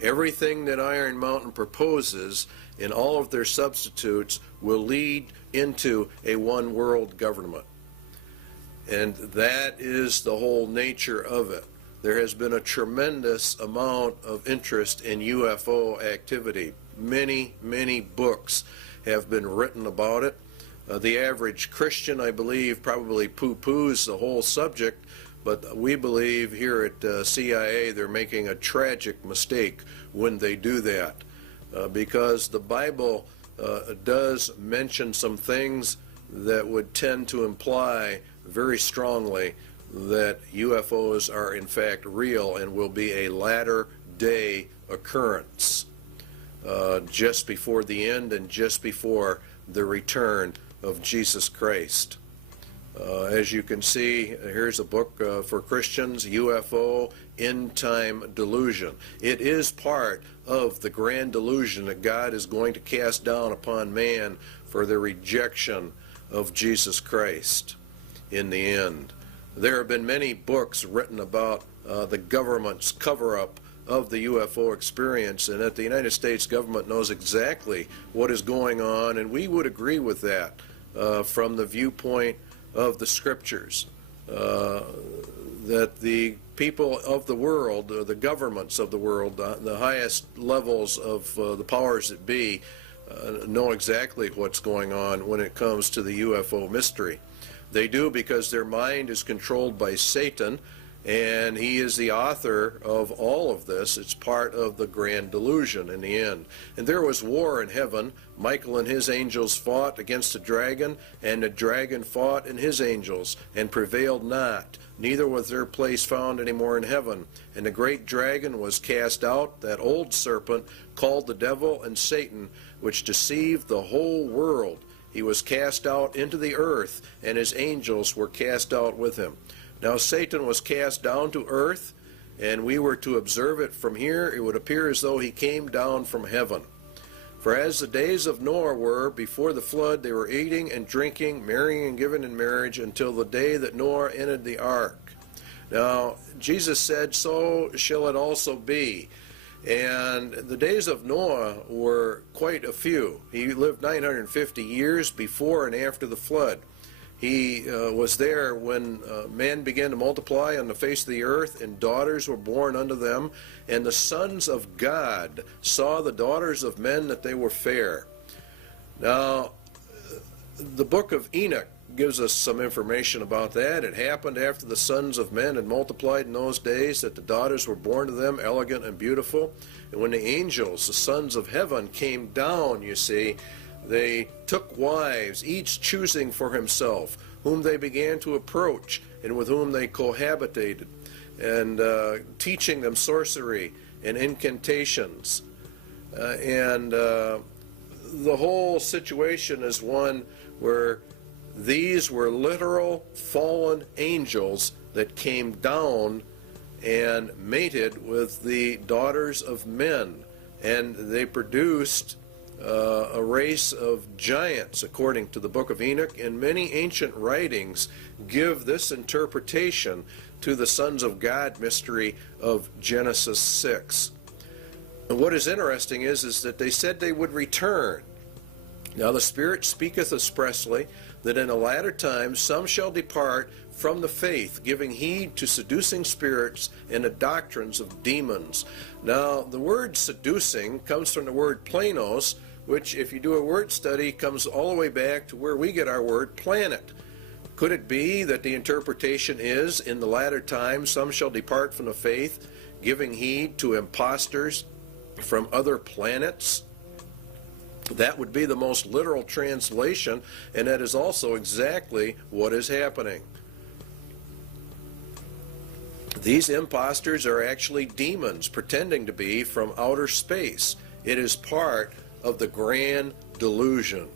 Everything that Iron Mountain proposes in all of their substitutes will lead into a one-world government. And that is the whole nature of it. There has been a tremendous amount of interest in UFO activity. Many, many books have been written about it. The average Christian, I believe, probably poo-poos the whole subject, but we believe here at CIA they're making a tragic mistake when they do that, because the Bible does mention some things that would tend to imply very strongly that UFOs are in fact real and will be a latter-day occurrence, just before the end and just before the return of Jesus Christ. As you can see, here's a book for Christians, UFO End Time Delusion. It is part of the grand delusion that God is going to cast down upon man for the rejection of Jesus Christ in the end. There have been many books written about the government's cover-up of the UFO experience, and that the United States government knows exactly what is going on, and we would agree with that from the viewpoint of the scriptures, that the people of the world, the governments of the world, the highest levels of the powers that be, know exactly what's going on when it comes to the UFO mystery. They do because their mind is controlled by Satan, and he is the author of all of this. It's part of the grand delusion in the end. And there was war in heaven. Michael and his angels fought against the dragon, and the dragon fought and his angels, and prevailed not. Neither was their place found any more in heaven. And the great dragon was cast out, that old serpent, called the devil and Satan, which deceived the whole world. He was cast out into the earth, and his angels were cast out with him. Now Satan was cast down to earth, and we were to observe it from here. It would appear as though he came down from heaven. For as the days of Noah were before the flood, they were eating and drinking, marrying and giving in marriage, until the day that Noah entered the ark. Now Jesus said, so shall it also be. And the days of Noah were quite a few. He lived 950 years before and after the flood. He was there when men began to multiply on the face of the earth, and daughters were born unto them. And the sons of God saw the daughters of men that they were fair. Now, the book of Enoch gives us some information about that. It happened after the sons of men had multiplied in those days, that the daughters were born to them, elegant and beautiful. And when the angels, the sons of heaven, came down, you see, they took wives, each choosing for himself, whom they began to approach, and with whom they cohabitated, and teaching them sorcery and incantations. The whole situation is one where these were literal fallen angels that came down and mated with the daughters of men, and they produced a race of giants, according to the book of Enoch, and many ancient writings give this interpretation to the sons of God mystery of Genesis 6. And what is interesting is that they said they would return. Now the Spirit speaketh expressly that in the latter times some shall depart from the faith, giving heed to seducing spirits and the doctrines of demons. Now the word seducing comes from the word planos, which, if you do a word study, comes all the way back to where we get our word planet. Could it be that the interpretation is, in the latter times some shall depart from the faith, giving heed to impostors from other planets? That would be the most literal translation, and that is also exactly what is happening. These impostors are actually demons pretending to be from outer space. It is part of the grand delusion.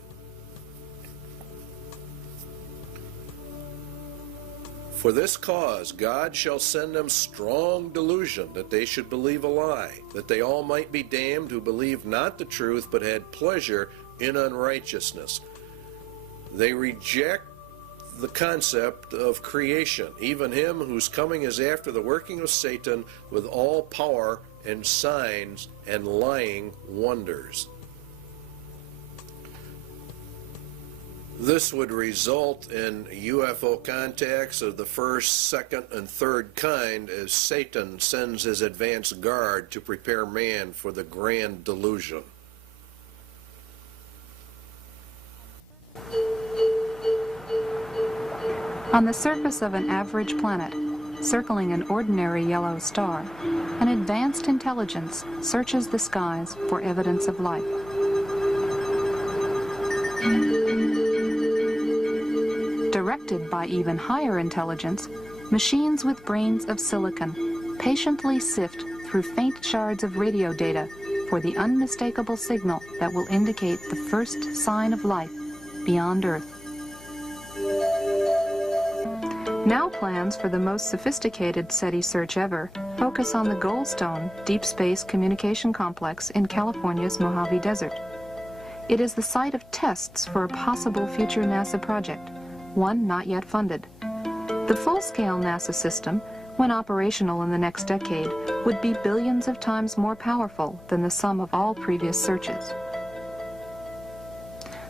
For this cause God shall send them strong delusion, that they should believe a lie, that they all might be damned who believed not the truth, but had pleasure in unrighteousness. They reject the concept of creation, even him whose coming is after the working of Satan with all power and signs and lying wonders. This would result in UFO contacts of the first, second, and third kind as Satan sends his advance guard to prepare man for the grand delusion. On the surface of an average planet, circling an ordinary yellow star, an advanced intelligence searches the skies for evidence of life. Directed by even higher intelligence, machines with brains of silicon patiently sift through faint shards of radio data for the unmistakable signal that will indicate the first sign of life beyond Earth. Now plans for the most sophisticated SETI search ever focus on the Goldstone Deep Space Communication Complex in California's Mojave Desert. It is the site of tests for a possible future NASA project, one not yet funded. The full-scale NASA system, when operational in the next decade, would be billions of times more powerful than the sum of all previous searches.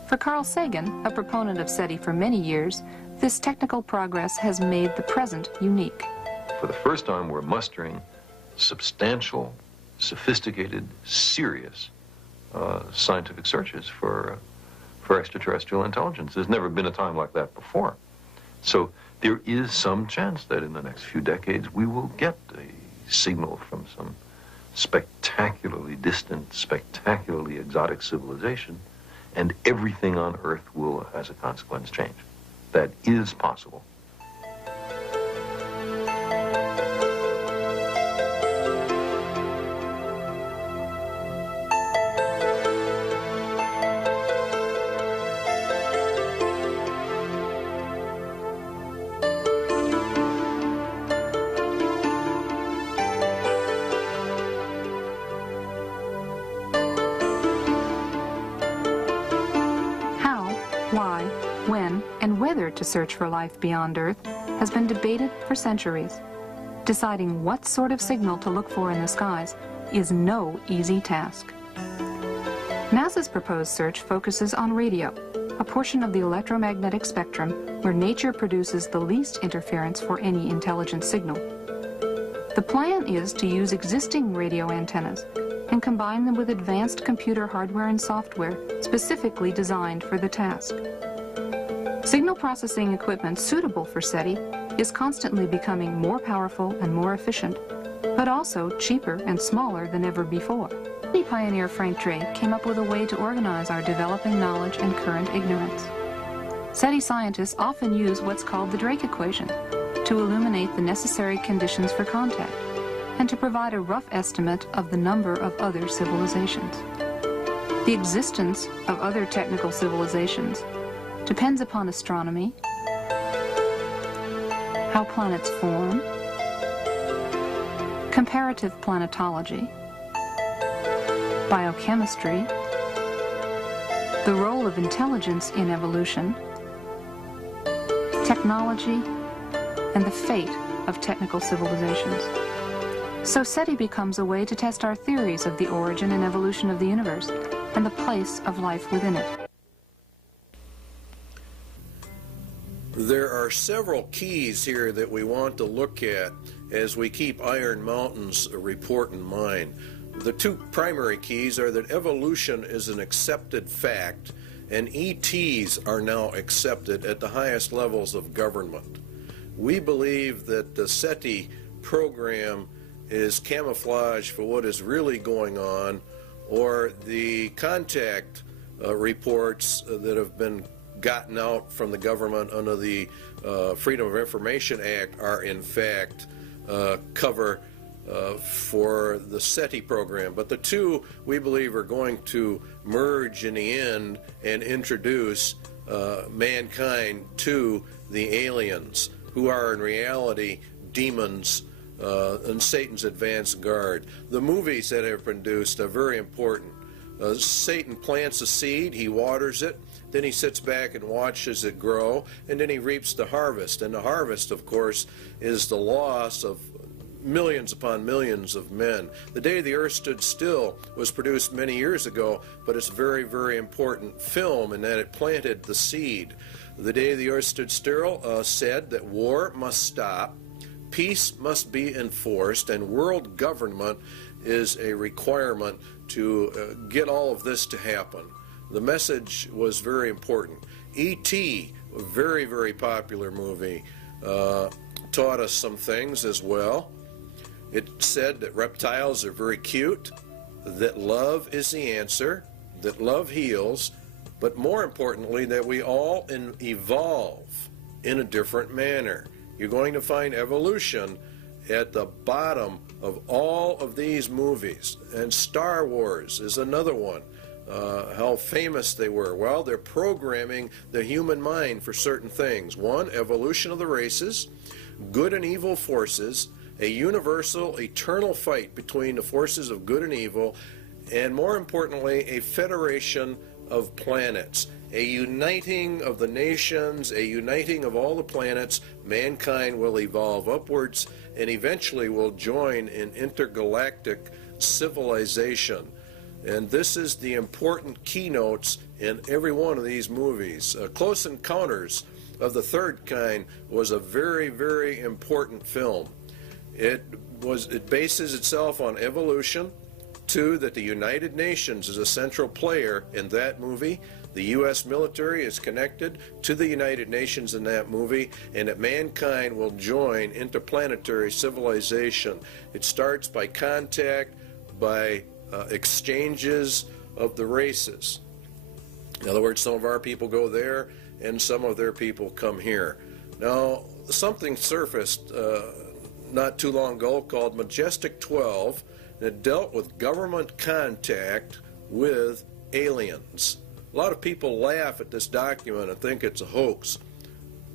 For Carl Sagan, a proponent of SETI for many years, this technical progress has made the present unique. For the first time, we're mustering substantial, sophisticated, serious scientific searches for extraterrestrial intelligence. There's never been a time like that before. So there is some chance that in the next few decades we will get a signal from some spectacularly distant, spectacularly exotic civilization, and everything on Earth will, as a consequence, change. That is possible. To search for life beyond Earth has been debated for centuries. Deciding what sort of signal to look for in the skies is no easy task. NASA's proposed search focuses on radio, a portion of the electromagnetic spectrum where nature produces the least interference for any intelligent signal. The plan is to use existing radio antennas and combine them with advanced computer hardware and software specifically designed for the task. Signal processing equipment suitable for SETI is constantly becoming more powerful and more efficient, but also cheaper and smaller than ever before. SETI pioneer Frank Drake came up with a way to organize our developing knowledge and current ignorance. SETI scientists often use what's called the Drake equation to illuminate the necessary conditions for contact and to provide a rough estimate of the number of other civilizations. The existence of other technical civilizations depends upon astronomy, how planets form, comparative planetology, biochemistry, the role of intelligence in evolution, technology, and the fate of technical civilizations. So SETI becomes a way to test our theories of the origin and evolution of the universe and the place of life within it. There are several keys here that we want to look at as we keep Iron Mountain's report in mind. The two primary keys are that evolution is an accepted fact and ETs are now accepted at the highest levels of government. We believe that the SETI program is camouflage for what is really going on, or the contact reports that have been gotten out from the government under the Freedom of Information Act are in fact cover for the SETI program. But the two, we believe, are going to merge in the end and introduce mankind to the aliens, who are in reality demons and Satan's advanced guard. The movies that are produced are very important. Satan plants a seed, he waters it, then he sits back and watches it grow, and then he reaps the harvest. And the harvest, of course, is the loss of millions upon millions of men. The Day the Earth Stood Still was produced many years ago, but it's a very, very important film in that it planted the seed. The Day the Earth Stood Still said that war must stop, peace must be enforced, and world government is a requirement to get all of this to happen. The message was very important. E.T., a very, very popular movie, taught us some things as well. It said that reptiles are very cute, that love is the answer, that love heals, but more importantly, that we all evolve in a different manner. You're going to find evolution at the bottom of all of these movies. And Star Wars is another one. How famous they were. Well, they're programming the human mind for certain things. One, evolution of the races, good and evil forces, a universal, eternal fight between the forces of good and evil, and more importantly, a federation of planets, a uniting of the nations, a uniting of all the planets. Mankind will evolve upwards and eventually will join in intergalactic civilization. And this is the important keynotes in every one of these movies. Close Encounters of the Third Kind was a very, very important film. It bases itself on evolution. Two, that the United Nations is a central player in that movie. The U.S. military is connected to the United Nations in that movie, and that mankind will join interplanetary civilization. It starts by contact, by exchanges of the races. In other words, some of our people go there, and some of their people come here. Now, something surfaced not too long ago called Majestic 12, that dealt with government contact with aliens. A lot of people laugh at this document and think it's a hoax.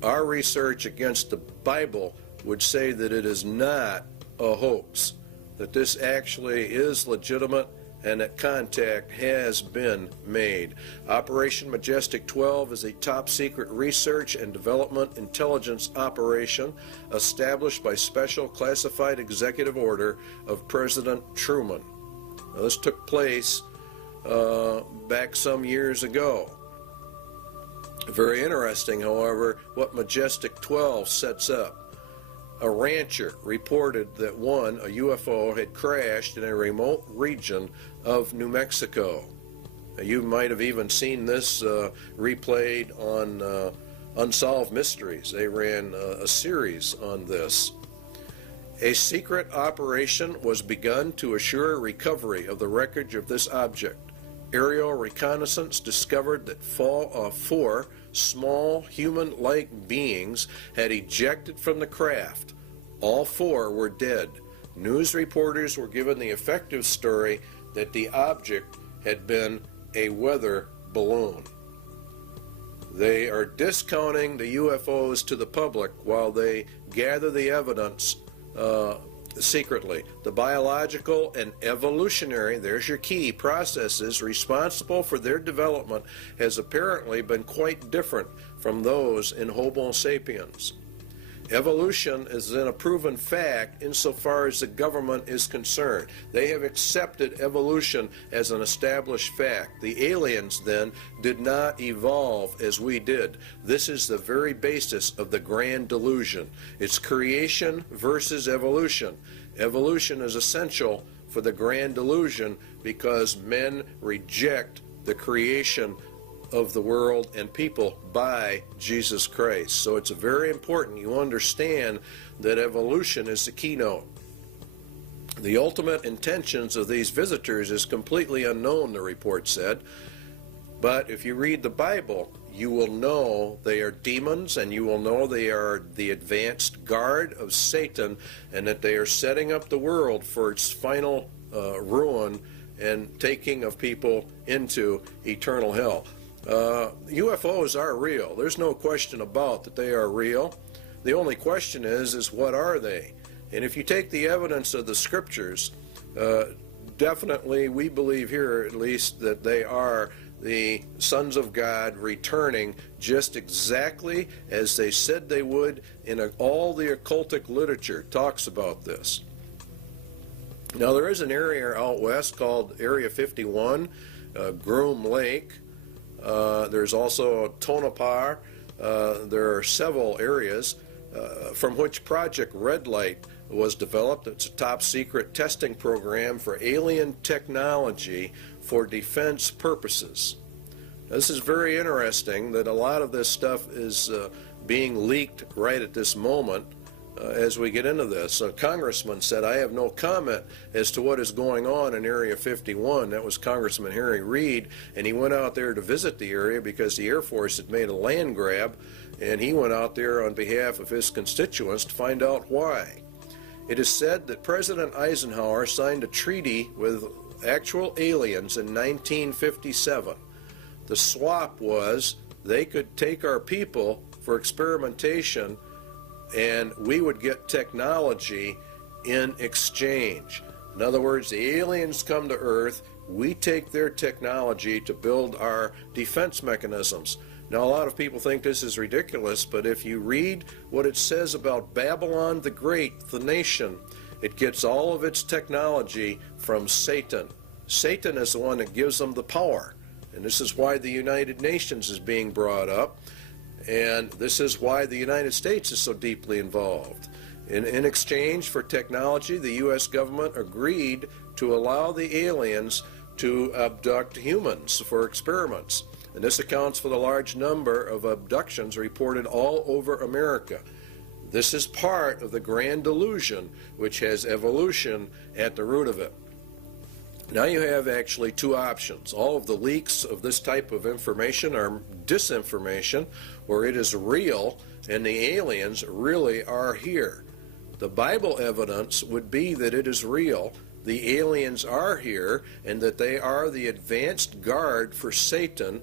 Our research against the Bible would say that it is not a hoax, that this actually is legitimate and that contact has been made. Operation Majestic 12 is a top-secret research and development intelligence operation established by special classified executive order of President Truman. Now, this took place back some years ago. Very interesting, however, what Majestic 12 sets up. A rancher reported that a UFO had crashed in a remote region of New Mexico. You might have even seen this replayed on Unsolved Mysteries. They ran a series on this. A secret operation was begun to assure recovery of the wreckage of this object. Aerial reconnaissance discovered that 4 small human-like beings had ejected from the craft. All 4 were dead. News reporters were given the effective story that the object had been a weather balloon. They are discounting the UFOs to the public while they gather the evidence secretly. The biological and evolutionary, there's your key, processes responsible for their development has apparently been quite different from those in Homo sapiens. Evolution is then a proven fact insofar as the government is concerned. They have accepted evolution as an established fact. The aliens then did not evolve as we did. This is the very basis of the grand delusion. It's creation versus evolution. Evolution is essential for the grand delusion because men reject the creation of the world and people by Jesus Christ. So it's very important you understand that evolution is the keynote. The ultimate intentions of these visitors is completely unknown, the report said. But if you read the Bible, you will know they are demons, and you will know they are the advanced guard of Satan, and that they are setting up the world for its final ruin and taking of people into eternal hell. UFOs are real. There's no question about that they are real. The only question is what are they? And if you take the evidence of the scriptures, definitely we believe here at least that they are the sons of God returning just exactly as they said they would. All the occultic literature talks about this. Now there is an area out west called Area 51, Groom Lake. There's also Tonopah. There are several areas from which Project Red Light was developed. It's a top secret testing program for alien technology for defense purposes. This is very interesting that a lot of this stuff is being leaked right at this moment as we get into this. A congressman said, "I have no comment as to what is going on in Area 51. That was Congressman Harry Reid, and he went out there to visit the area because the Air Force had made a land grab, and he went out there on behalf of his constituents to find out why. It is said that President Eisenhower signed a treaty with actual aliens in 1957. The swap was they could take our people for experimentation, and we would get technology in exchange. In other words, the aliens come to Earth, we take their technology to build our defense mechanisms. Now, a lot of people think this is ridiculous, but if you read what it says about Babylon the Great, the nation, it gets all of its technology from Satan. Satan is the one that gives them the power. And this is why the United Nations is being brought up. And this is why the United States is so deeply involved. In exchange for technology, the U.S. government agreed to allow the aliens to abduct humans for experiments. And this accounts for the large number of abductions reported all over America. This is part of the grand delusion, which has evolution at the root of it. Now you have actually two options. All of the leaks of this type of information are disinformation, or it is real and the aliens really are here. The Bible evidence would be that it is real, the aliens are here, and that they are the advanced guard for Satan.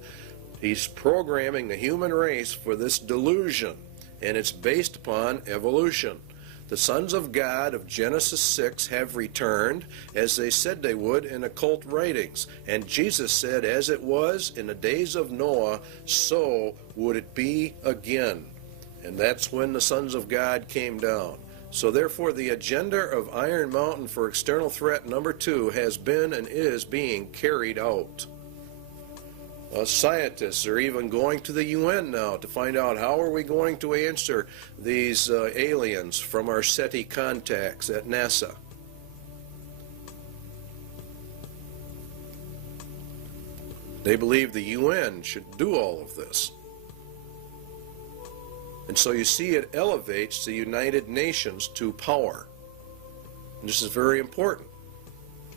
He's programming the human race for this delusion, and it's based upon evolution. The sons of God of Genesis 6 have returned, as they said they would in occult writings. And Jesus said, as it was in the days of Noah, so would it be again. And that's when the sons of God came down. So therefore, the agenda of Iron Mountain for external threat number 2 has been and is being carried out. Scientists are even going to the UN now to find out how are we going to answer these aliens from our SETI contacts at NASA. They believe the UN should do all of this. And so you see it elevates the United Nations to power. And this is very important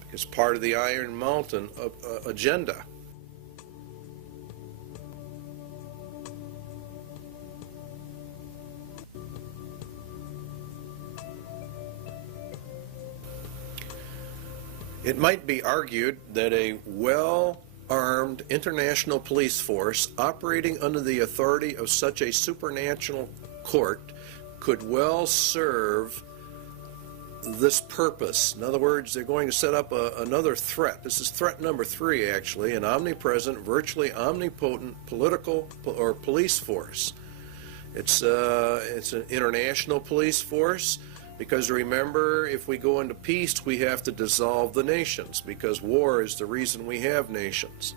because part of the Iron Mountain agenda. It might be argued that a well-armed international police force operating under the authority of such a supernatural court could well serve this purpose. In other words, they're going to set up another threat. This is threat number 3, actually, an omnipresent, virtually omnipotent political or police force. It's an international police force. Because remember, if we go into peace, we have to dissolve the nations, because war is the reason we have nations.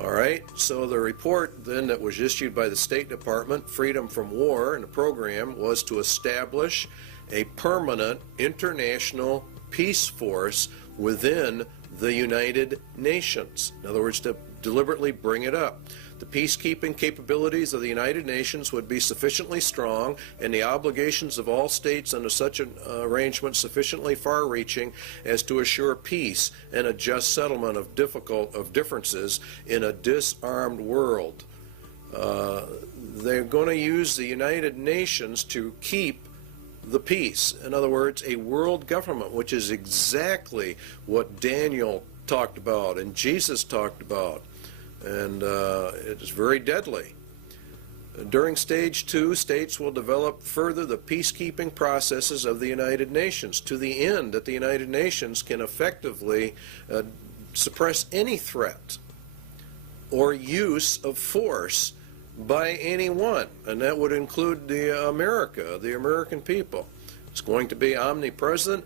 All right, so the report then that was issued by the State Department, Freedom from War, and the program was to establish a permanent international peace force within the United Nations. In other words, to deliberately bring it up. the peacekeeping capabilities of the United Nations would be sufficiently strong and the obligations of all states under such an arrangement sufficiently far-reaching as to assure peace and a just settlement of differences in a disarmed world. They're going to use the United Nations to keep the peace. In other words, a world government, which is exactly what Daniel talked about and Jesus talked about. And it is very deadly. During stage 2, states will develop further the peacekeeping processes of the United Nations to the end that the United Nations can effectively suppress any threat or use of force by anyone, and that would include the American people. It's going to be omnipresent,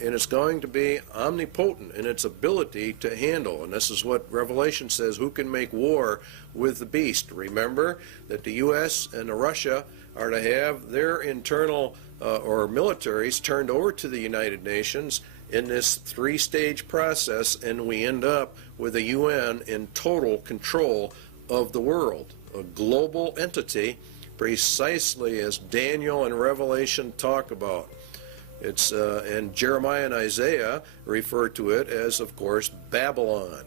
and it's going to be omnipotent in its ability to handle. And this is what Revelation says, who can make war with the beast? Remember that the U.S. and Russia are to have their internal or militaries turned over to the United Nations in this 3-stage process, and we end up with a UN in total control of the world, a global entity, precisely as Daniel and Revelation talk about. It's and Jeremiah and Isaiah refer to it as, of course, Babylon.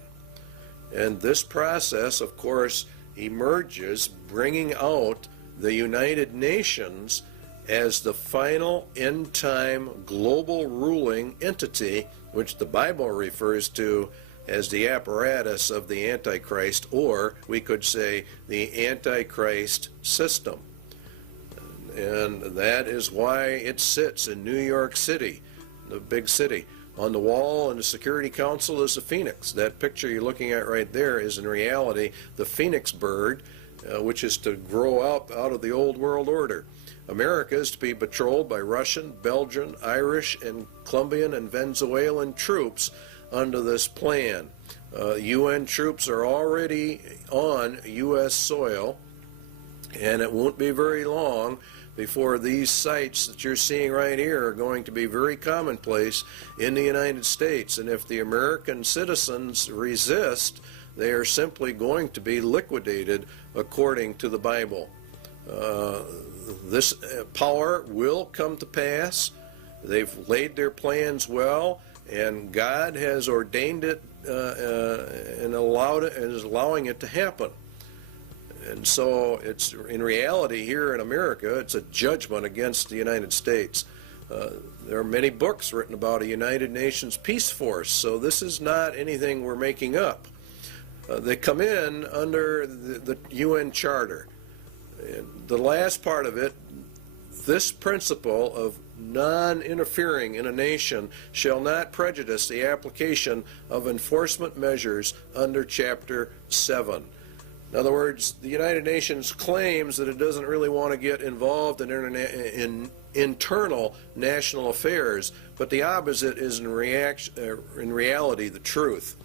And this process, of course, emerges bringing out the United Nations as the final end-time global ruling entity, which the Bible refers to as the apparatus of the Antichrist, or we could say the Antichrist system. And that is why it sits in New York City, the big city. On the wall in the Security Council is a phoenix. That picture you're looking at right there is in reality the phoenix bird, which is to grow up out of the old world order. America is to be patrolled by Russian, Belgian, Irish, and Colombian and Venezuelan troops under this plan. UN troops are already on U.S. soil, and it won't be very long before these sites that you're seeing right here are going to be very commonplace in the United States. And if the American citizens resist, they are simply going to be liquidated according to the Bible. This power will come to pass. They've laid their plans well, and God has ordained it and allowed it, and is allowing it to happen. And so it's, in reality, here in America, it's a judgment against the United States. There are many books written about a United Nations peace force, so this is not anything we're making up. They come in under the UN Charter. And the last part of it, this principle of non-interfering in a nation shall not prejudice the application of enforcement measures under Chapter 7. In other words, the United Nations claims that it doesn't really want to get involved in internal national affairs, but the opposite is in reality the truth.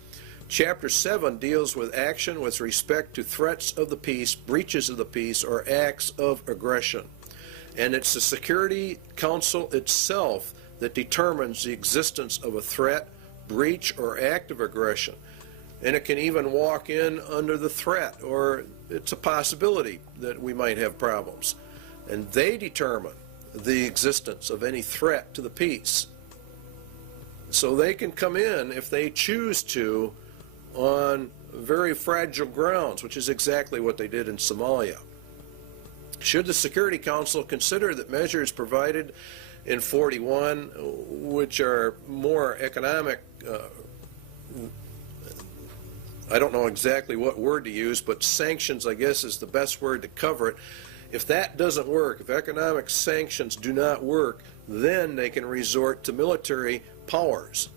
Chapter 7 deals with action with respect to threats of the peace, breaches of the peace, or acts of aggression. And it's the Security Council itself that determines the existence of a threat, breach, or act of aggression. And it can even walk in under the threat, or it's a possibility that we might have problems. And they determine the existence of any threat to the peace. So they can come in, if they choose to, on very fragile grounds, which is exactly what they did in Somalia. Should the Security Council consider that measures provided in 41, which are more economic, I don't know exactly what word to use, but sanctions, I guess, is the best word to cover it. If that doesn't work, if economic sanctions do not work, then they can resort to military powers.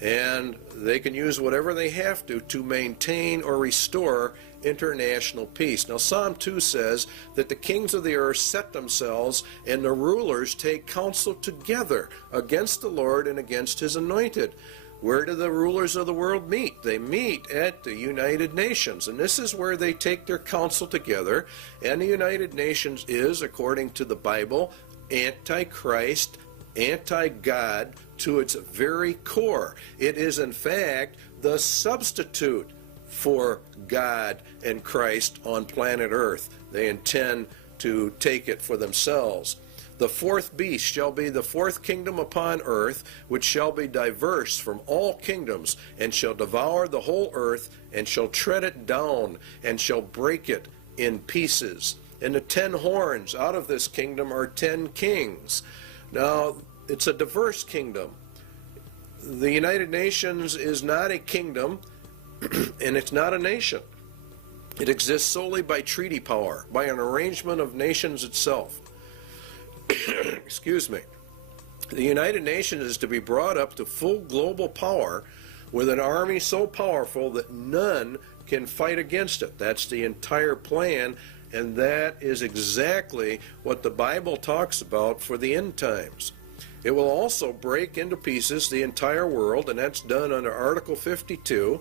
And they can use whatever they have to maintain or restore international peace. Now, Psalm 2 says that the kings of the earth set themselves and the rulers take counsel together against the Lord and against his anointed. Where do the rulers of the world meet? They meet at the United Nations, and this is where they take their counsel together. And the United Nations is, according to the Bible, anti-Christ, anti-God to its very core. It is, in fact, the substitute for God and Christ on planet Earth. They intend to take it for themselves. The fourth beast shall be the fourth kingdom upon earth, which shall be diverse from all kingdoms, and shall devour the whole earth, and shall tread it down, and shall break it in pieces. And the 10 horns out of this kingdom are 10 kings. Now, it's a diverse kingdom. The United Nations is not a kingdom, and it's not a nation. It exists solely by treaty power, by an arrangement of nations itself. Excuse me. The United Nations is to be brought up to full global power with an army so powerful that none can fight against it. That's the entire plan, and that is exactly what the Bible talks about for the end times. It will also break into pieces the entire world, and that's done under Article 52,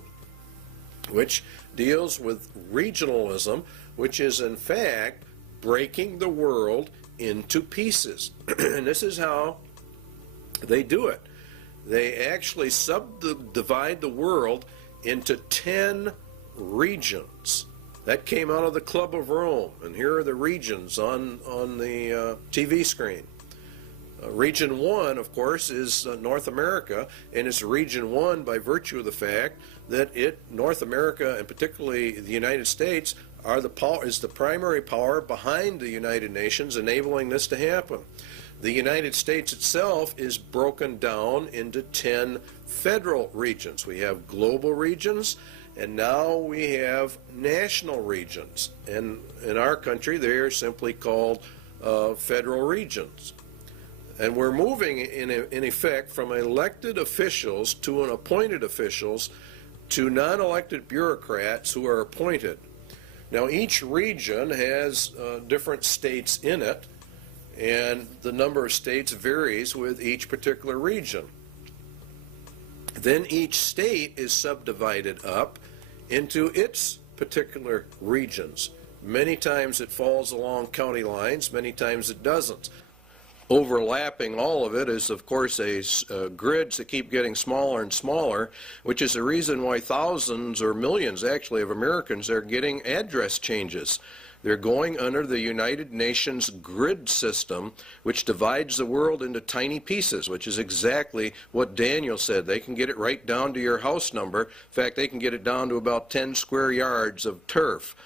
which deals with regionalism, which is in fact breaking the world into pieces. And this is how they do it. They actually subdivide the world into 10 regions. That came out of the Club of Rome, and here are the regions on the TV screen. Region 1, of course, is North America, and it's Region 1 by virtue of the fact that North America, and particularly the United States, is the primary power behind the United Nations, enabling this to happen. The United States itself is broken down into 10 federal regions. We have global regions, and now we have national regions. And in our country, they are simply called federal regions. And we're moving, in effect, from elected officials to an appointed officials to non-elected bureaucrats who are appointed. Now, each region has different states in it, and the number of states varies with each particular region. Then each state is subdivided up into its particular regions. Many times it falls along county lines, many times it doesn't. Overlapping all of it is, of course, grids that keep getting smaller and smaller, which is the reason why thousands or millions, actually, of Americans are getting address changes. They're going under the United Nations grid system, which divides the world into tiny pieces, which is exactly what Daniel said. They can get it right down to your house number. In fact, they can get it down to about 10 square yards of turf.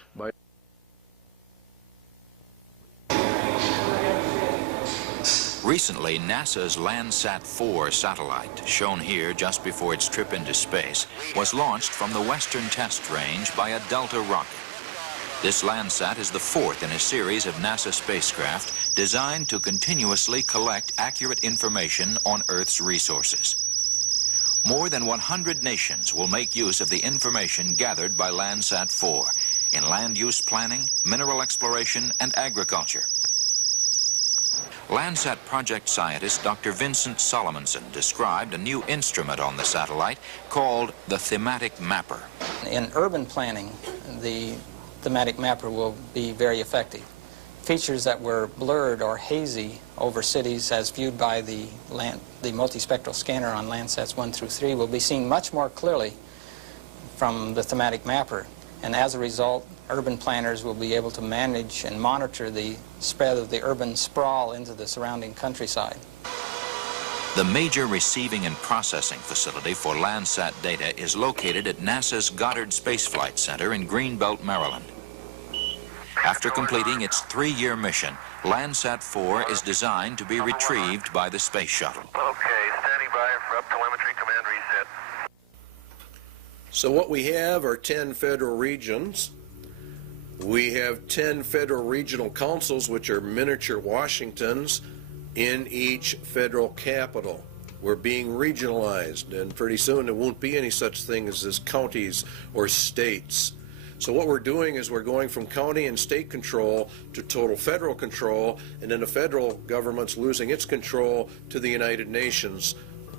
Recently, NASA's Landsat 4 satellite, shown here just before its trip into space, was launched from the Western Test Range by a Delta rocket. This Landsat is the fourth in a series of NASA spacecraft designed to continuously collect accurate information on Earth's resources. More than 100 nations will make use of the information gathered by Landsat 4 in land use planning, mineral exploration, and agriculture. Landsat project scientist Dr. Vincent Solomonson described a new instrument on the satellite called the Thematic Mapper. In urban planning, the Thematic Mapper will be very effective. Features that were blurred or hazy over cities as viewed by the multispectral scanner on Landsats 1 through 3 will be seen much more clearly from the Thematic Mapper. And as a result, urban planners will be able to manage and monitor the spread of the urban sprawl into the surrounding countryside. The major receiving and processing facility for Landsat data is located at NASA's Goddard Space Flight Center in Greenbelt, Maryland. After completing its 3-year mission, Landsat 4 is designed to be retrieved by the space shuttle. Okay, standing by for up telemetry command reset. So what we have are 10 federal regions. We have 10 federal regional councils, which are miniature Washingtons, in each federal capital. We're being regionalized, and pretty soon there won't be any such thing as counties or states. So what we're doing is we're going from county and state control to total federal control, and then the federal government's losing its control to the United Nations.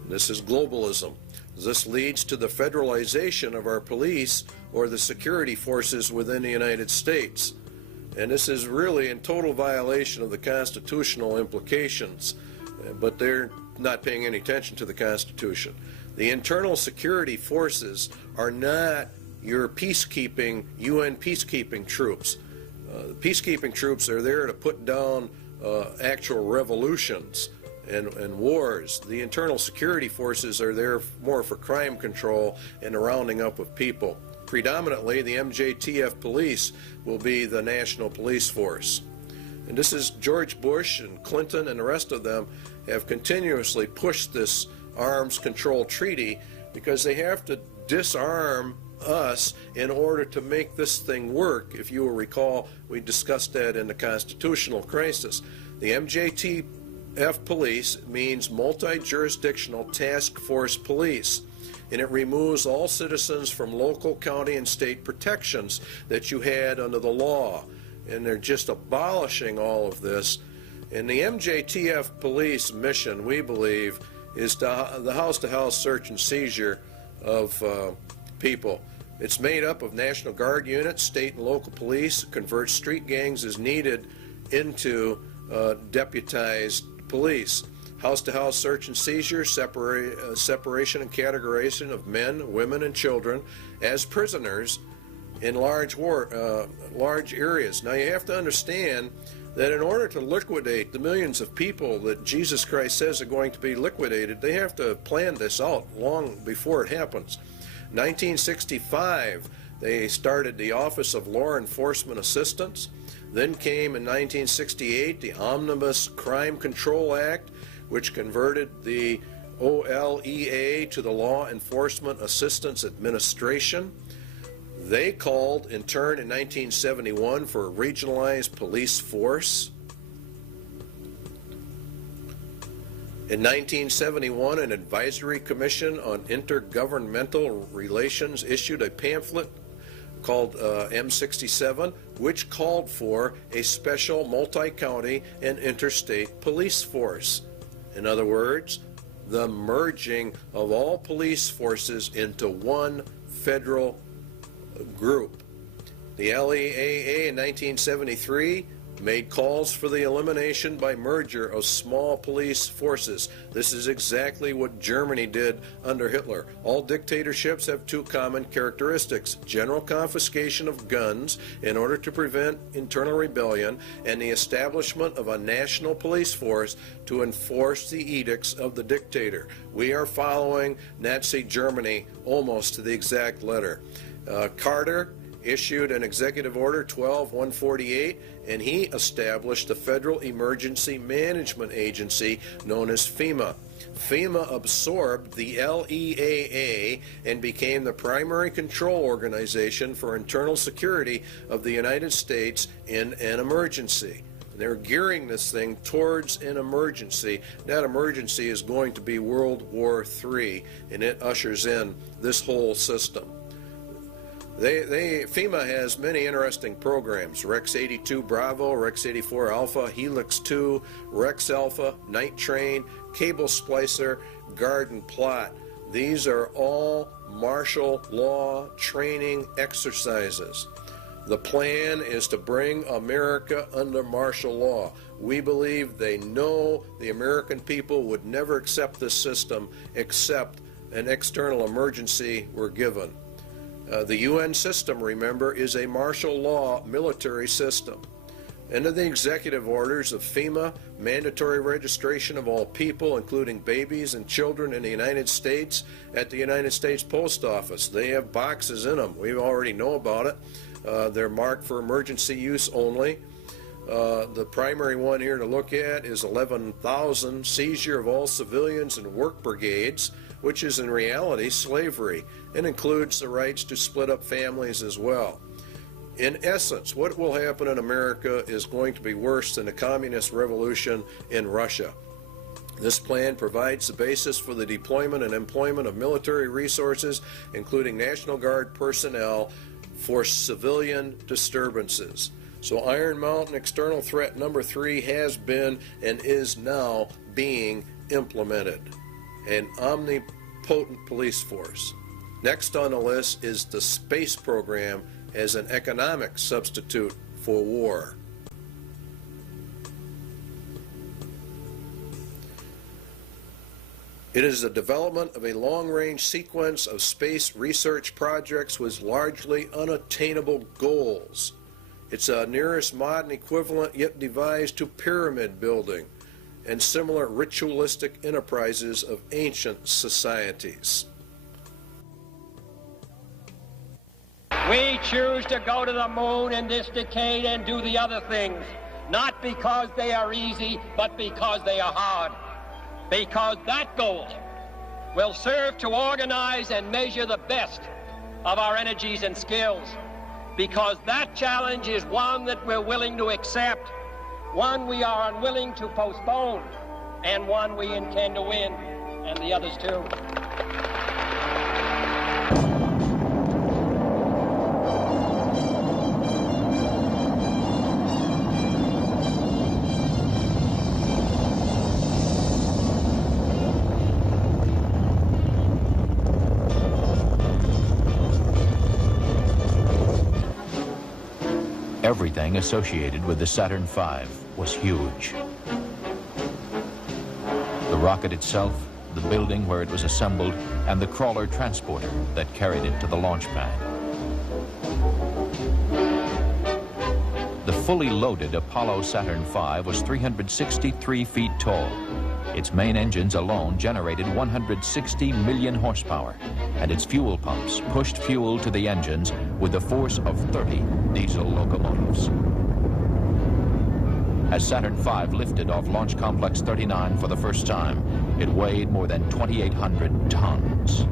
This is globalism. This leads to the federalization of our police or the security forces within the United States. And this is really in total violation of the constitutional implications, but they're not paying any attention to the Constitution. The internal security forces are not your peacekeeping, UN peacekeeping troops. Peacekeeping troops are there to put down actual revolutions and wars. The internal security forces are there more for crime control and the rounding up of people. Predominantly, the MJTF police will be the national police force. And this is George Bush and Clinton and the rest of them have continuously pushed this arms control treaty because they have to disarm us in order to make this thing work. If you will recall, we discussed that in the constitutional crisis. The MJTF police means multi-jurisdictional task force police, and it removes all citizens from local, county, and state protections that you had under the law. And they're just abolishing all of this. And the MJTF police mission, we believe, is the house-to-house search and seizure of people. It's made up of National Guard units, state and local police, converts street gangs as needed into deputized police. House-to-house search and seizure, separation and categorization of men, women, and children as prisoners in large areas. Now you have to understand that in order to liquidate the millions of people that Jesus Christ says are going to be liquidated, they have to plan this out long before it happens. 1965, they started the Office of Law Enforcement Assistance. Then came in 1968 the Omnibus Crime Control Act, which converted the OLEA to the Law Enforcement Assistance Administration. They called, in turn, in 1971 for a regionalized police force. In 1971, an advisory commission on intergovernmental relations issued a pamphlet called M67, which called for a special multi-county and interstate police force. In other words, the merging of all police forces into one federal group. The LEAA in 1973 made calls for the elimination by merger of small police forces. This is exactly what Germany did under Hitler. All dictatorships have two common characteristics: general confiscation of guns in order to prevent internal rebellion, and the establishment of a national police force to enforce the edicts of the dictator. We are following Nazi Germany almost to the exact letter. Carter issued an executive order 12-148, and he established the Federal Emergency Management Agency known as FEMA. FEMA absorbed the LEAA and became the primary control organization for internal security of the United States in an emergency. They're gearing this thing towards an emergency. That emergency is going to be World War III, and it ushers in this whole system. FEMA has many interesting programs: Rex 82 Bravo, Rex 84 Alpha, Helix 2, Rex Alpha, Night Train, Cable Splicer, Garden Plot. These are all martial law training exercises. The plan is to bring America under martial law. We believe they know the American people would never accept this system except an external emergency were given. The UN system, remember, is a martial law military system. Under the executive orders of FEMA, mandatory registration of all people, including babies and children in the United States, at the United States Post Office. They have boxes in them. We already know about it. They're marked for emergency use only. The primary one here to look at is 11,000, seizure of all civilians and work brigades, which is in reality slavery, and includes the rights to split up families as well. In essence, what will happen in America is going to be worse than the communist revolution in Russia. This plan provides the basis for the deployment and employment of military resources, including National Guard personnel, for civilian disturbances. So Iron Mountain external threat number 3 has been and is now being implemented. An omnipotent police force. Next on the list is the space program as an economic substitute for war. It is the development of a long-range sequence of space research projects with largely unattainable goals. It's a nearest modern equivalent yet devised to pyramid building and similar ritualistic enterprises of ancient societies. We choose to go to the moon in this decade and do the other things, not because they are easy, but because they are hard. Because that goal will serve to organize and measure the best of our energies and skills. Because that challenge is one that we're willing to accept, one we are unwilling to postpone, and one we intend to win, and the others too. Everything associated with the Saturn V was huge. The rocket itself, the building where it was assembled, and the crawler transporter that carried it to the launch pad. The fully loaded Apollo Saturn V was 363 feet tall. Its main engines alone generated 160 million horsepower, and its fuel pumps pushed fuel to the engines with the force of 30 diesel locomotives. As Saturn V lifted off Launch Complex 39 for the first time, it weighed more than 2,800 tons.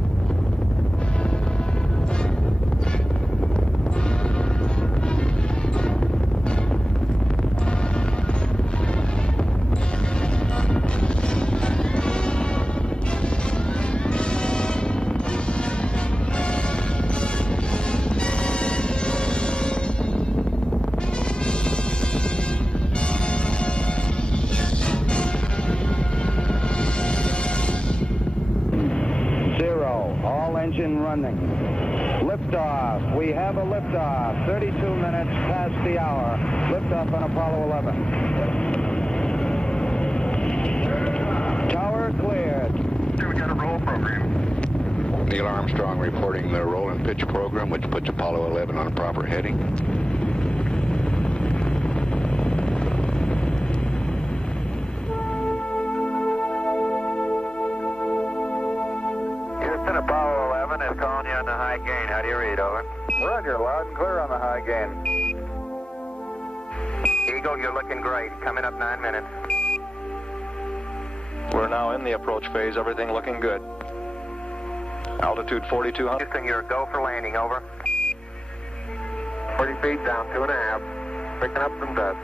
Engine running. Liftoff. We have a liftoff. 32 minutes past the hour. Liftoff on Apollo 11. Tower cleared. We got a roll program. Neil Armstrong reporting the roll and pitch program, which puts Apollo 11 on a proper heading. Houston, Apollo 11 is calling you on the high gain. How do you read, over? Roger, loud and clear on the high gain. Eagle, you're looking great. Coming up 9 minutes. We're now in the approach phase. Everything looking good. Altitude 4,200. Houston, you're go for landing, over. 40 feet down, 2.5. Picking up some dust.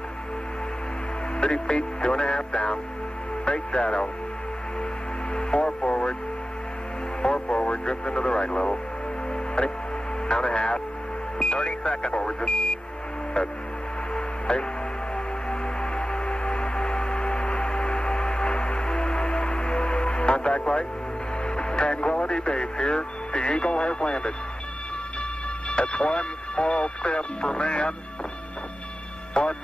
30 feet, 2.5 down. Straight shadow. 4 forward. 4 forward, drift into the right a little. 20, down a half. 30 seconds forward, just. Good. Hey. Contact light. Tranquility Base here. The Eagle has landed. That's one small step for man, one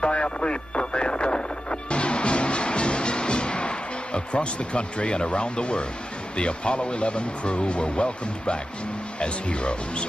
giant leap for mankind. Across the country and around the world, the Apollo 11 crew were welcomed back as heroes.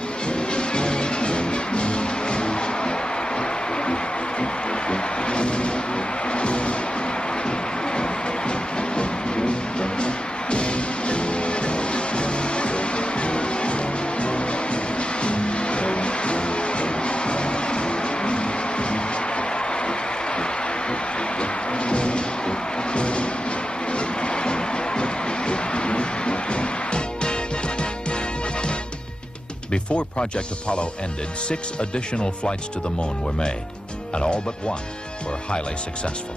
Before Project Apollo ended, 6 additional flights to the moon were made, and all but one were highly successful.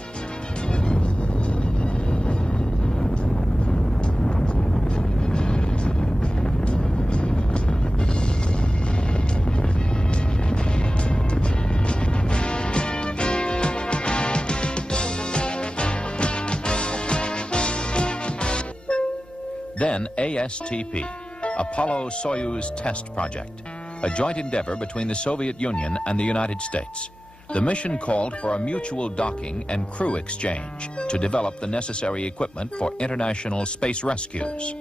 Then ASTP, Apollo-Soyuz Test Project, a joint endeavor between the Soviet Union and the United States. the mission called for a mutual docking and crew exchange to develop the necessary equipment for international space rescues.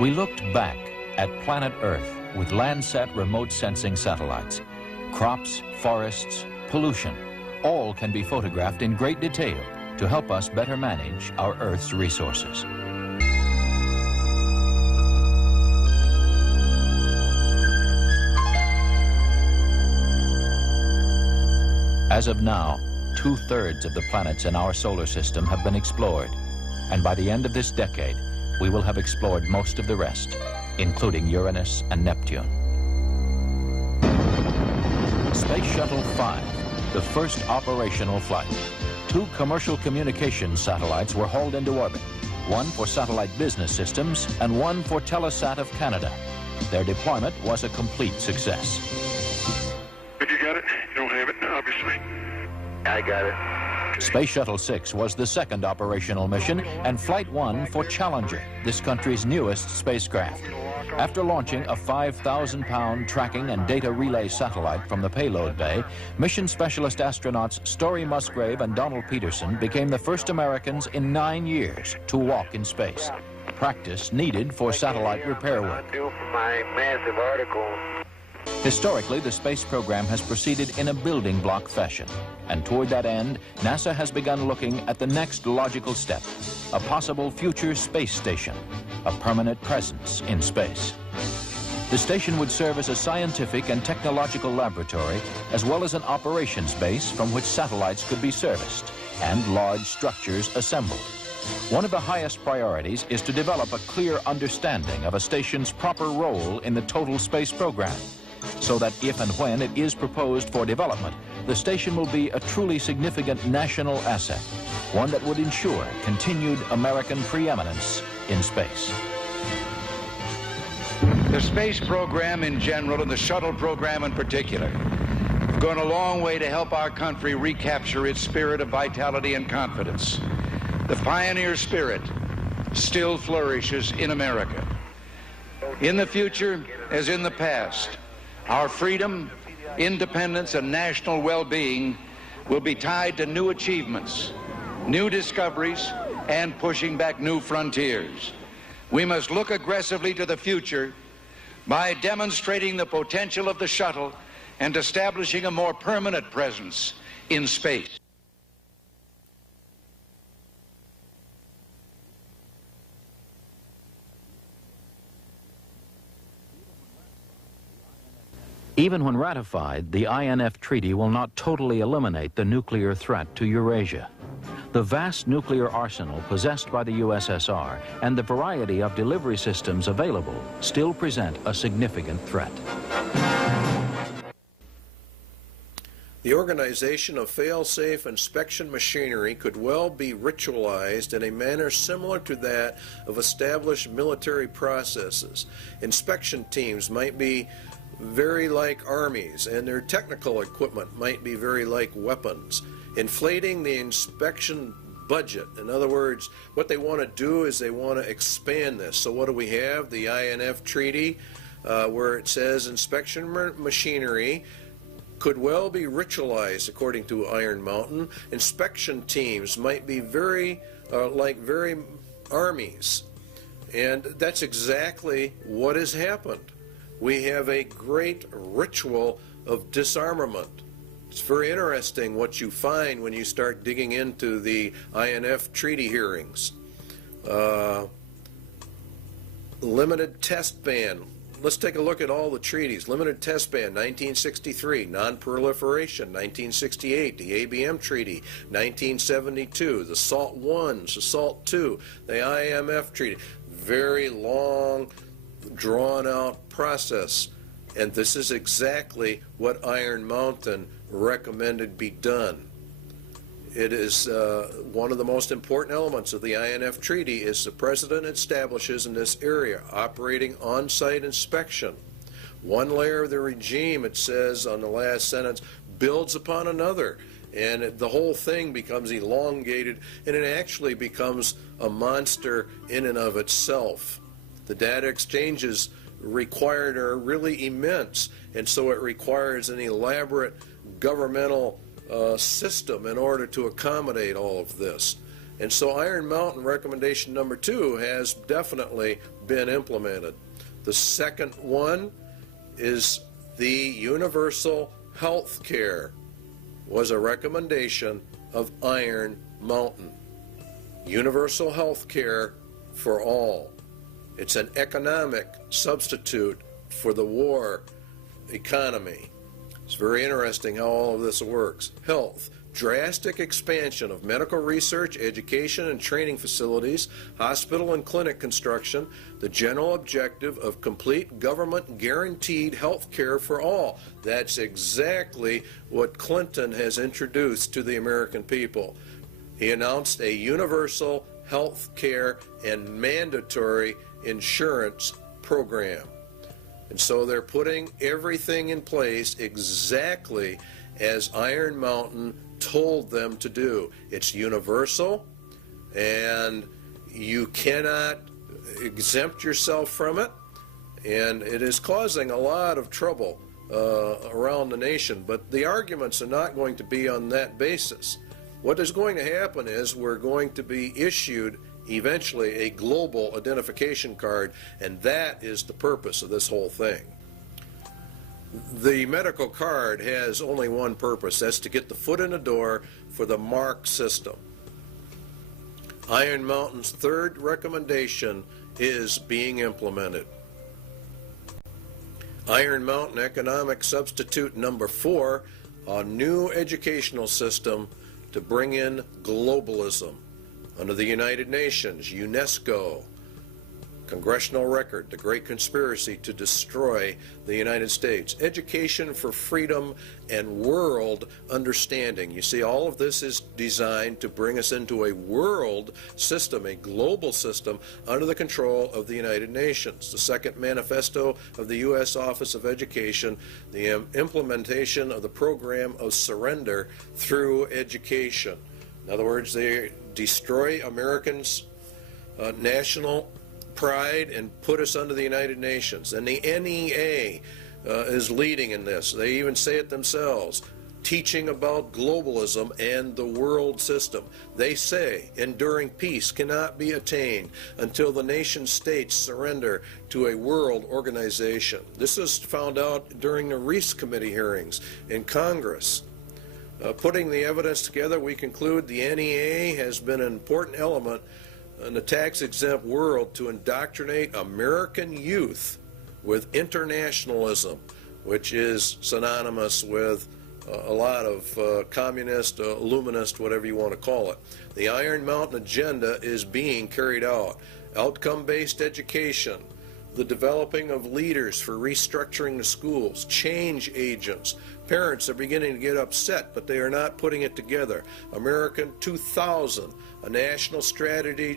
We looked back at planet Earth with Landsat remote sensing satellites. Crops, forests, pollution, all can be photographed in great detail to help us better manage our Earth's resources. As of now, 2/3 of the planets in our solar system have been explored, and by the end of this decade, we will have explored most of the rest, including Uranus and Neptune. Space Shuttle 5, the first operational flight. 2 commercial communications satellites were hauled into orbit, one for satellite business systems and one for Telesat of Canada. Their deployment was a complete success. Did you get it? You don't have it, obviously. I got it. Space Shuttle 6 was the second operational mission, and Flight 1 for Challenger, this country's newest spacecraft. After launching a 5,000-pound tracking and data relay satellite from the payload bay, mission specialist astronauts Story Musgrave and Donald Peterson became the first Americans in 9 years to walk in space. Practice needed for satellite repair work. My massive article. Historically, the space program has proceeded in a building block fashion, and toward that end, NASA has begun looking at the next logical step, a possible future space station, a permanent presence in space. The station would serve as a scientific and technological laboratory, as well as an operations base from which satellites could be serviced and large structures assembled. One of the highest priorities is to develop a clear understanding of a station's proper role in the total space program, so that if and when it is proposed for development, the station will be a truly significant national asset, one that would ensure continued American preeminence in space. The space program in general and the shuttle program in particular have gone a long way to help our country recapture its spirit of vitality and confidence. The pioneer spirit still flourishes in America. In the future, as in the past, our freedom, independence, and national well-being will be tied to new achievements, new discoveries, and pushing back new frontiers. We must look aggressively to the future by demonstrating the potential of the shuttle and establishing a more permanent presence in space. Even when ratified, the INF Treaty will not totally eliminate the nuclear threat to Eurasia. The vast nuclear arsenal possessed by the USSR and the variety of delivery systems available still present a significant threat. The organization of fail-safe inspection machinery could well be ritualized in a manner similar to that of established military processes. Inspection teams might be very like armies, and their technical equipment might be very like weapons. Inflating the inspection budget. In other words, what they want to do is they want to expand this. So what do we have? The INF Treaty, where it says inspection machinery could well be ritualized according to Iron Mountain. Inspection teams might be very like very armies. And that's exactly what has happened. We have a great ritual of disarmament. It's very interesting what you find when you start digging into the INF treaty hearings. Limited test ban. Let's take a look at all the treaties. Limited test ban, 1963. Non-proliferation, 1968. The ABM Treaty, 1972. The SALT I, the SALT II, the IMF Treaty. Very long, drawn-out process. And this is exactly what Iron Mountain recommended be done. It is one of the most important elements of the INF Treaty is the President establishes in this area operating on-site inspection. One layer of the regime, it says on the last sentence, builds upon another. And the whole thing becomes elongated, and it actually becomes a monster in and of itself. The data exchanges required are really immense, and so it requires an elaborate governmental system in order to accommodate all of this. And so Iron Mountain recommendation number 2 has definitely been implemented. The second one is the universal health care was a recommendation of Iron Mountain. Universal health care for all. It's an economic substitute for the war economy. It's very interesting how all of this works. Health. Drastic expansion of medical research, education, and training facilities, hospital and clinic construction, the general objective of complete government guaranteed health care for all. That's exactly what Clinton has introduced to the American people. He announced a universal health care and mandatory insurance program. And so they're putting everything in place exactly as Iron Mountain told them to do. It's universal, and you cannot exempt yourself from it, and it is causing a lot of trouble around the nation. But the arguments are not going to be on that basis. What is going to happen is we're going to be issued eventually a global identification card, and that is the purpose of this whole thing. The medical card has only one purpose, that's to get the foot in the door for the MARC system. Iron Mountain's third recommendation is being implemented. Iron Mountain Economic Substitute number 4, a new educational system to bring in globalism under the United Nations, UNESCO, Congressional Record, the Great Conspiracy to Destroy the United States, Education for Freedom and World Understanding. You see, all of this is designed to bring us into a world system, a global system, under the control of the United Nations. The second manifesto of the U.S. Office of Education, the implementation of the program of surrender through education. In other words, they destroy Americans' national pride and put us under the United Nations. And the NEA is leading in this. They even say it themselves, teaching about globalism and the world system. They say enduring peace cannot be attained until the nation states surrender to a world organization. This was found out during the Reese Committee hearings in Congress. Putting the evidence together, we conclude the NEA has been an important element in the tax-exempt world to indoctrinate American youth with internationalism, which is synonymous with a lot of communist, illuminist, whatever you want to call it. The Iron Mountain agenda is being carried out. Outcome-based education, the developing of leaders for restructuring the schools, change agents. Parents are beginning to get upset, but they are not putting it together. American 2000, a national strategy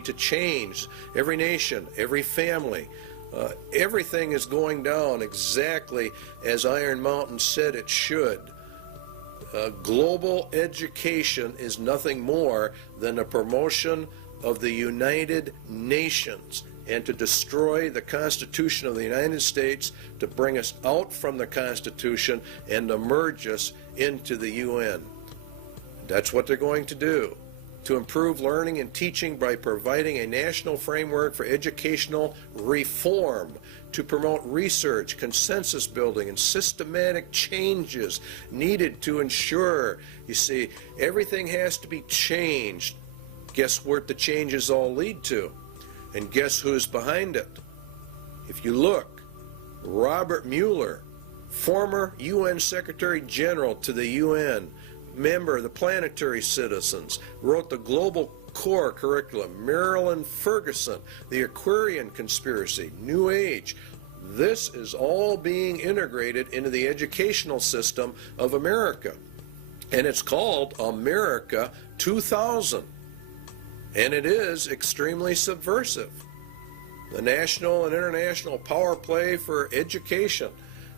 to change every nation, every family. Everything is going down exactly as Iron Mountain said it should. Global education is nothing more than a promotion of the United Nations and to destroy the Constitution of the United States, to bring us out from the Constitution and to merge us into the UN. That's what they're going to do. To improve learning and teaching by providing a national framework for educational reform, to promote research, consensus building, and systematic changes needed to ensure, you see, everything has to be changed. Guess what the changes all lead to? And guess who's behind it? If you look, Robert Mueller, former UN Secretary General to the UN, member of the Planetary Citizens, wrote the Global Core Curriculum. Marilyn Ferguson, the Aquarian Conspiracy, New Age. This is all being integrated into the educational system of America. And it's called America 2000. And it is extremely subversive. The national and international power play for education.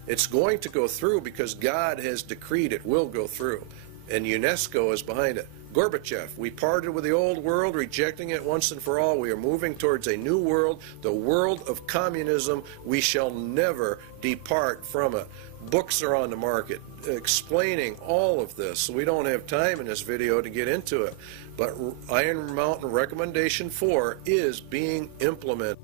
It's going to go through because God has decreed it will go through. And UNESCO is behind it. Gorbachev, we parted with the old world, rejecting it once and for all. We are moving towards a new world, the world of communism. We shall never depart from it. Books are on the market explaining all of this, so we don't have time in this video to get into it. But Iron Mountain Recommendation 4 is being implemented.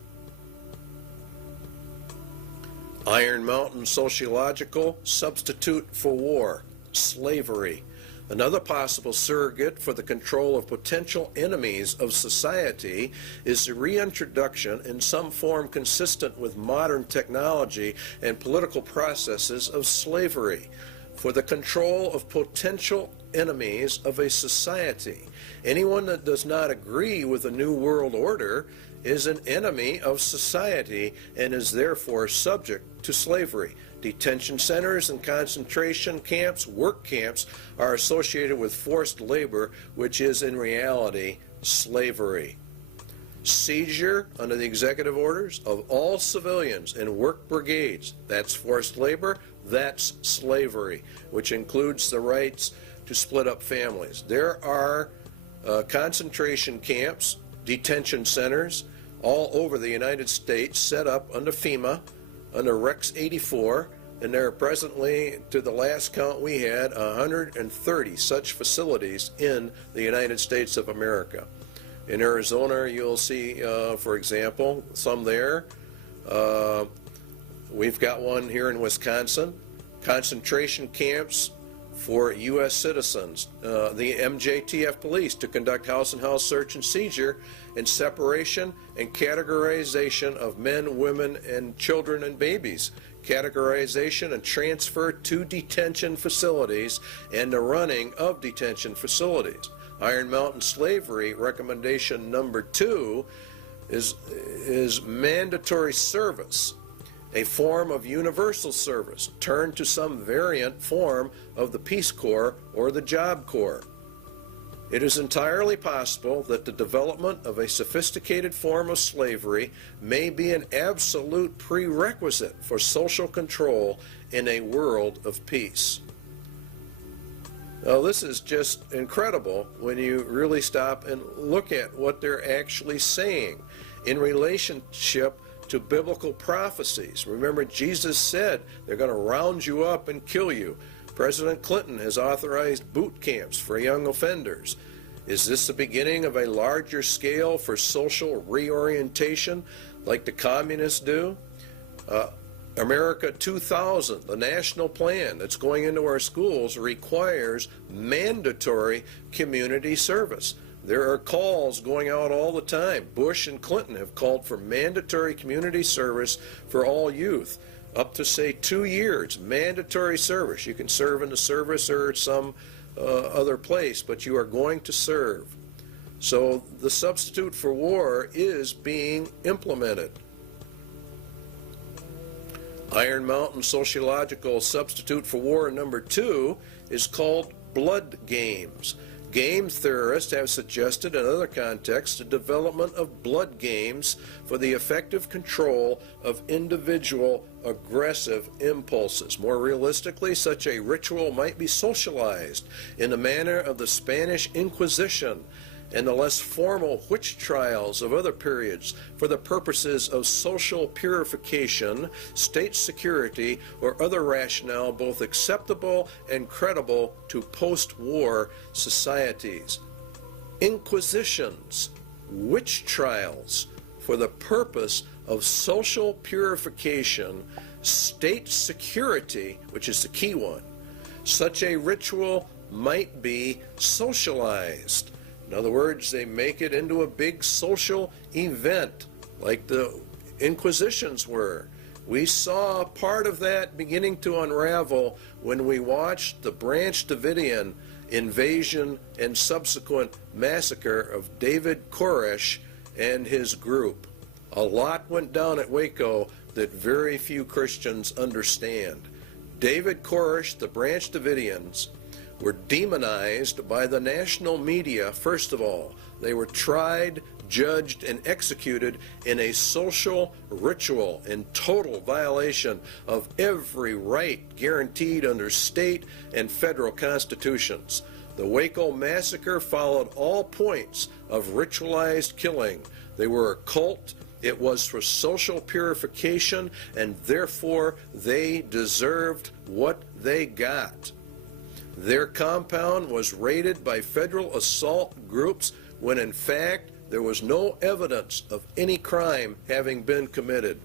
Iron Mountain Sociological Substitute for War, Slavery. Another possible surrogate for the control of potential enemies of society is the reintroduction in some form consistent with modern technology and political processes of slavery for the control of potential enemies of a society. Anyone that does not agree with the New World Order is an enemy of society and is therefore subject to slavery. Detention centers and concentration camps, work camps, are associated with forced labor, which is in reality slavery. Seizure under the executive orders of all civilians in work brigades, that's forced labor, that's slavery, which includes the rights to split up families. There are concentration camps, detention centers all over the United States set up under FEMA, under Rex 84, and there are presently, to the last count we had, 130 such facilities in the United States of America. In Arizona, you'll see, for example, some there. We've got one here in Wisconsin. Concentration camps for U.S. citizens, the MJTF police, to conduct house-and-house search and seizure and separation and categorization of men, women, and children and babies, categorization and transfer to detention facilities and the running of detention facilities. Iron Mountain Slavery Recommendation number 2 is mandatory service, a form of universal service, turned to some variant form of the Peace Corps or the Job Corps. It is entirely possible that the development of a sophisticated form of slavery may be an absolute prerequisite for social control in a world of peace. Now, this is just incredible when you really stop and look at what they're actually saying in relationship to biblical prophecies. Remember, Jesus said they're going to round you up and kill you. President Clinton has authorized boot camps for young offenders. Is this the beginning of a larger scale for social reorientation like the communists do? America 2000, the national plan that's going into our schools, requires mandatory community service. There are calls going out all the time. Bush and Clinton have called for mandatory community service for all youth, up to, say, 2 years, mandatory service. You can serve in the service or some other place, but you are going to serve. So the substitute for war is being implemented. Iron Mountain Sociological Substitute for War number 2 is called blood games. Game theorists have suggested in other contexts the development of blood games for the effective control of individual aggressive impulses. More realistically, such a ritual might be socialized in the manner of the Spanish Inquisition and the less formal witch trials of other periods for the purposes of social purification, state security, or other rationale both acceptable and credible to post-war societies. Inquisitions, witch trials for the purpose of social purification, state security, which is the key one. Such a ritual might be socialized. In other words, they make it into a big social event like the Inquisitions were. We saw part of that beginning to unravel when we watched the Branch Davidian invasion and subsequent massacre of David Koresh and his group. A lot went down at Waco that very few Christians understand. David Koresh, the Branch Davidians, were demonized by the national media. First of all, they were tried, judged, and executed in a social ritual in total violation of every right guaranteed under state and federal constitutions. The Waco massacre followed all points of ritualized killing. They were a cult. It was for social purification, and therefore they deserved what they got. Their compound was raided by federal assault groups when in fact there was no evidence of any crime having been committed.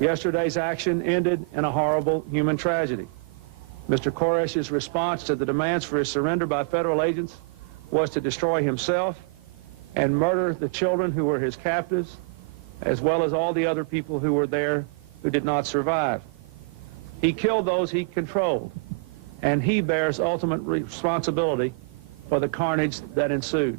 Yesterday's action ended in a horrible human tragedy. Mr. Koresh's response to the demands for his surrender by federal agents was to destroy himself and murder the children who were his captives, as well as all the other people who were there who did not survive. He killed those he controlled, and he bears ultimate responsibility for the carnage that ensued.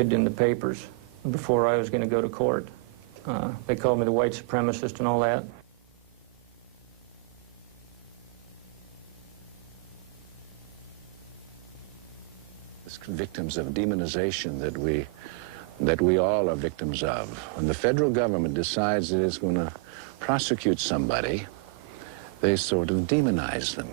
In the papers before I was going to go to court. They called me the white supremacist and all that. Victims of demonization that we all are victims of. When the federal government decides it is going to prosecute somebody, they sort of demonize them.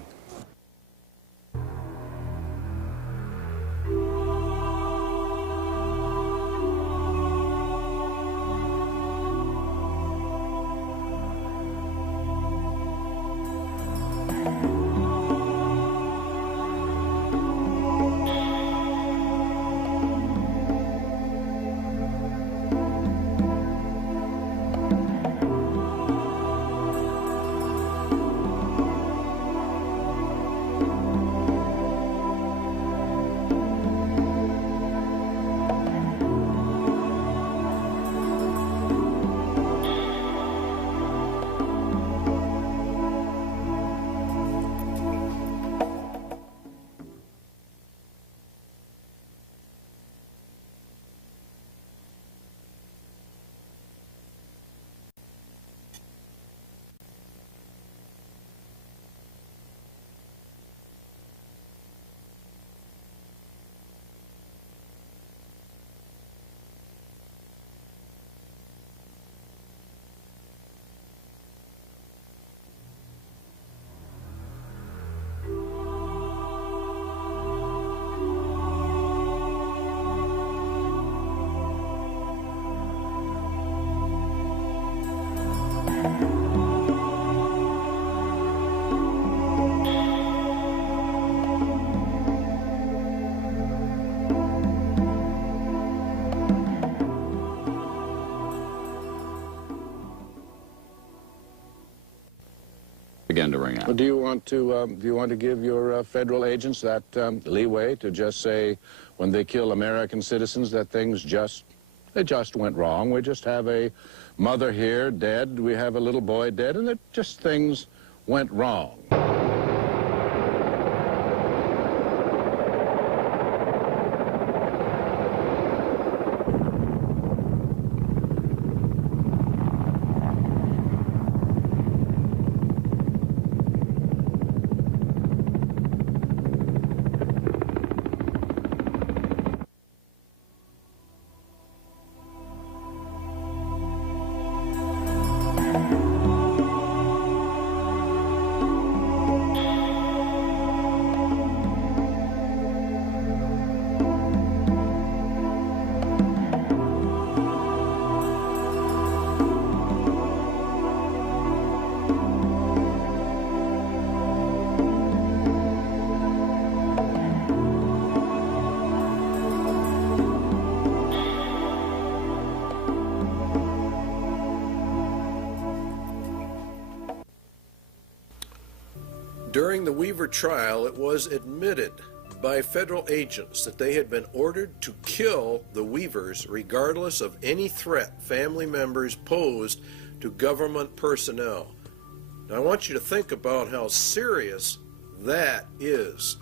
began to ring out. Well, do you want to give your federal agents that leeway to just say, when they kill American citizens, that things just went wrong? We just have a mother here dead, we have a little boy dead, and that just things went wrong. During the Weaver trial, it was admitted by federal agents that they had been ordered to kill the Weavers regardless of any threat family members posed to government personnel. Now, I want you to think about how serious that is.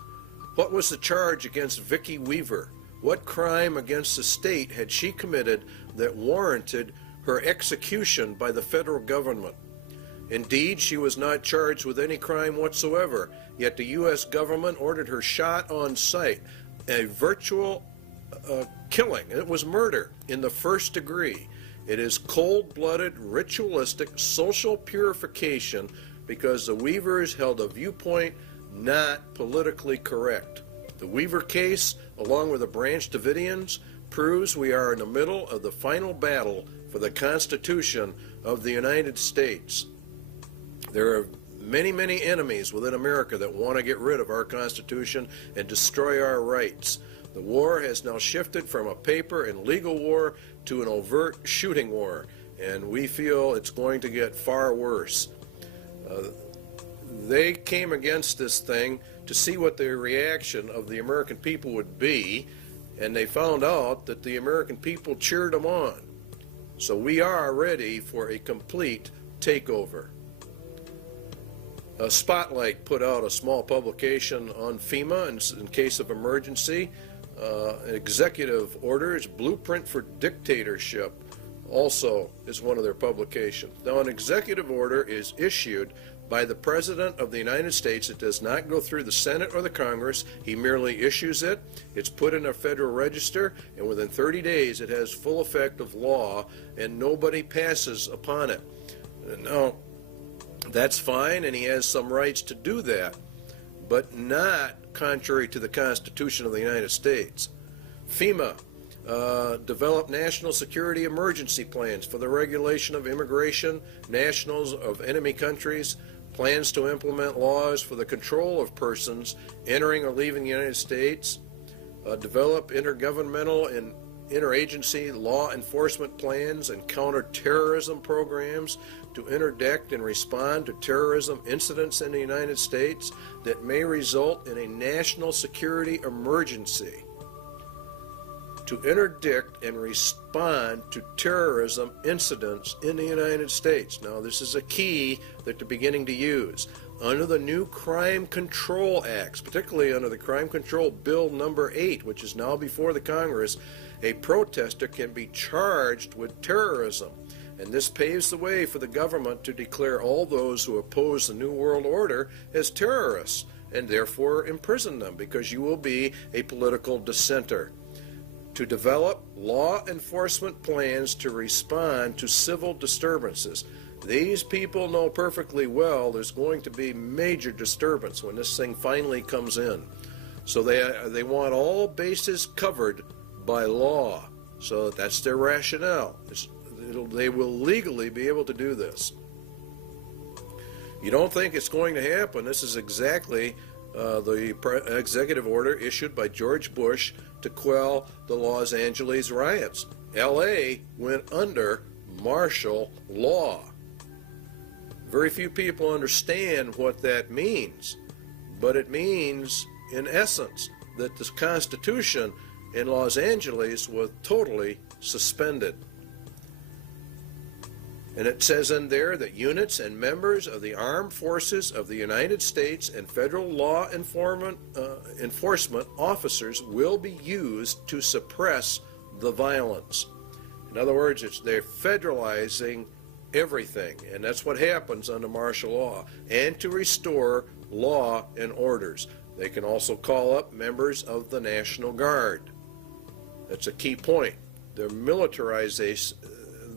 What was the charge against Vicki Weaver? What crime against the state had she committed that warranted her execution by the federal government? Indeed, she was not charged with any crime whatsoever, yet the U.S. government ordered her shot on sight, a virtual killing. It was murder in the first degree. It is cold-blooded, ritualistic, social purification because the Weavers held a viewpoint not politically correct. The Weaver case, along with the Branch Davidians, proves we are in the middle of the final battle for the Constitution of the United States. There are many, many enemies within America that want to get rid of our Constitution and destroy our rights. The war has now shifted from a paper and legal war to an overt shooting war, and we feel it's going to get far worse. They came against this thing to see what the reaction of the American people would be, and they found out that the American people cheered them on. So we are ready for a complete takeover. Spotlight put out a small publication on FEMA in case of emergency. Executive orders, Blueprint for Dictatorship, also is one of their publications. Now, an executive order is issued by the President of the United States. It does not go through the Senate or the Congress. He merely issues it. It's put in a federal register, and within 30 days it has full effect of law, and nobody passes upon it. Now, that's fine, and he has some rights to do that, but not contrary to the Constitution of the United States. FEMA developed national security emergency plans for the regulation of immigration, nationals of enemy countries, plans to implement laws for the control of persons entering or leaving the United States, develop intergovernmental and interagency law enforcement plans and counterterrorism programs to interdict and respond to terrorism incidents in the United States that may result in a national security emergency. To interdict and respond to terrorism incidents in the United States. Now, this is a key that they're beginning to use. Under the new Crime Control Acts, particularly under the Crime Control Bill number 8, which is now before the Congress, a protester can be charged with terrorism. And this paves the way for the government to declare all those who oppose the New World Order as terrorists and therefore imprison them because you will be a political dissenter. To develop law enforcement plans to respond to civil disturbances. These people know perfectly well there's going to be major disturbance when this thing finally comes in. So they want all bases covered by law. So that's their rationale. They will legally be able to do this. You don't think it's going to happen. This is exactly the executive order issued by George Bush to quell the Los Angeles riots. L.A. went under martial law. Very few people understand what that means, but it means, in essence, that the Constitution in Los Angeles was totally suspended. And it says in there that units and members of the armed forces of the United States and federal law enforcement officers will be used to suppress the violence. In other words, they're federalizing everything, and that's what happens under martial law, and to restore law and orders. They can also call up members of the National Guard. That's a key point. They're militarizing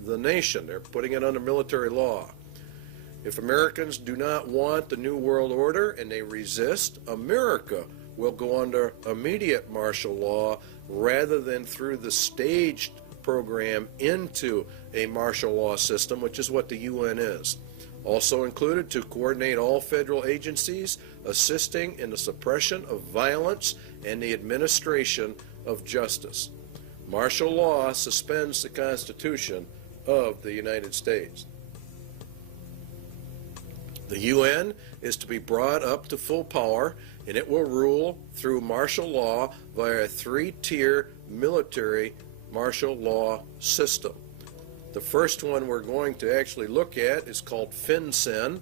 the nation. They're putting it under military law. If Americans do not want the New World Order and they resist, America will go under immediate martial law rather than through the staged program into a martial law system, which is what the UN is. Also included to coordinate all federal agencies assisting in the suppression of violence and the administration of justice. Martial law suspends the Constitution of the United States. The UN is to be brought up to full power, and it will rule through martial law via a three-tier military martial law system. The first one we're going to actually look at is called FinCEN,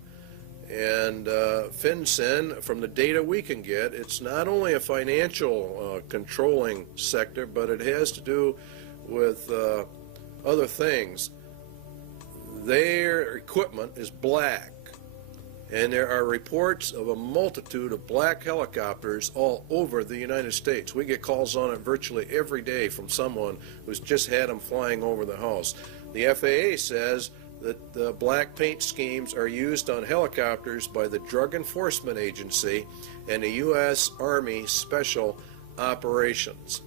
and FinCEN, from the data we can get, it's not only a financial controlling sector, but it has to do with other things. Their equipment is black, and there are reports of a multitude of black helicopters all over the United States. We get calls on it virtually every day from someone who's just had them flying over the house. The FAA says that the black paint schemes are used on helicopters by the Drug Enforcement Agency and the U.S. Army Special Operations.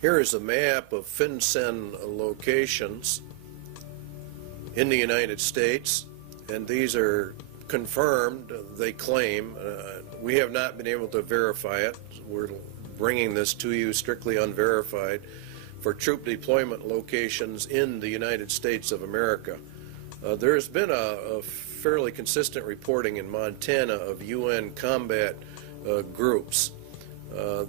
Here is a map of FinCEN locations in the United States, and these are confirmed, they claim. We have not been able to verify it. We're bringing this to you strictly unverified for troop deployment locations in the United States of America. There's been a fairly consistent reporting in Montana of UN combat groups.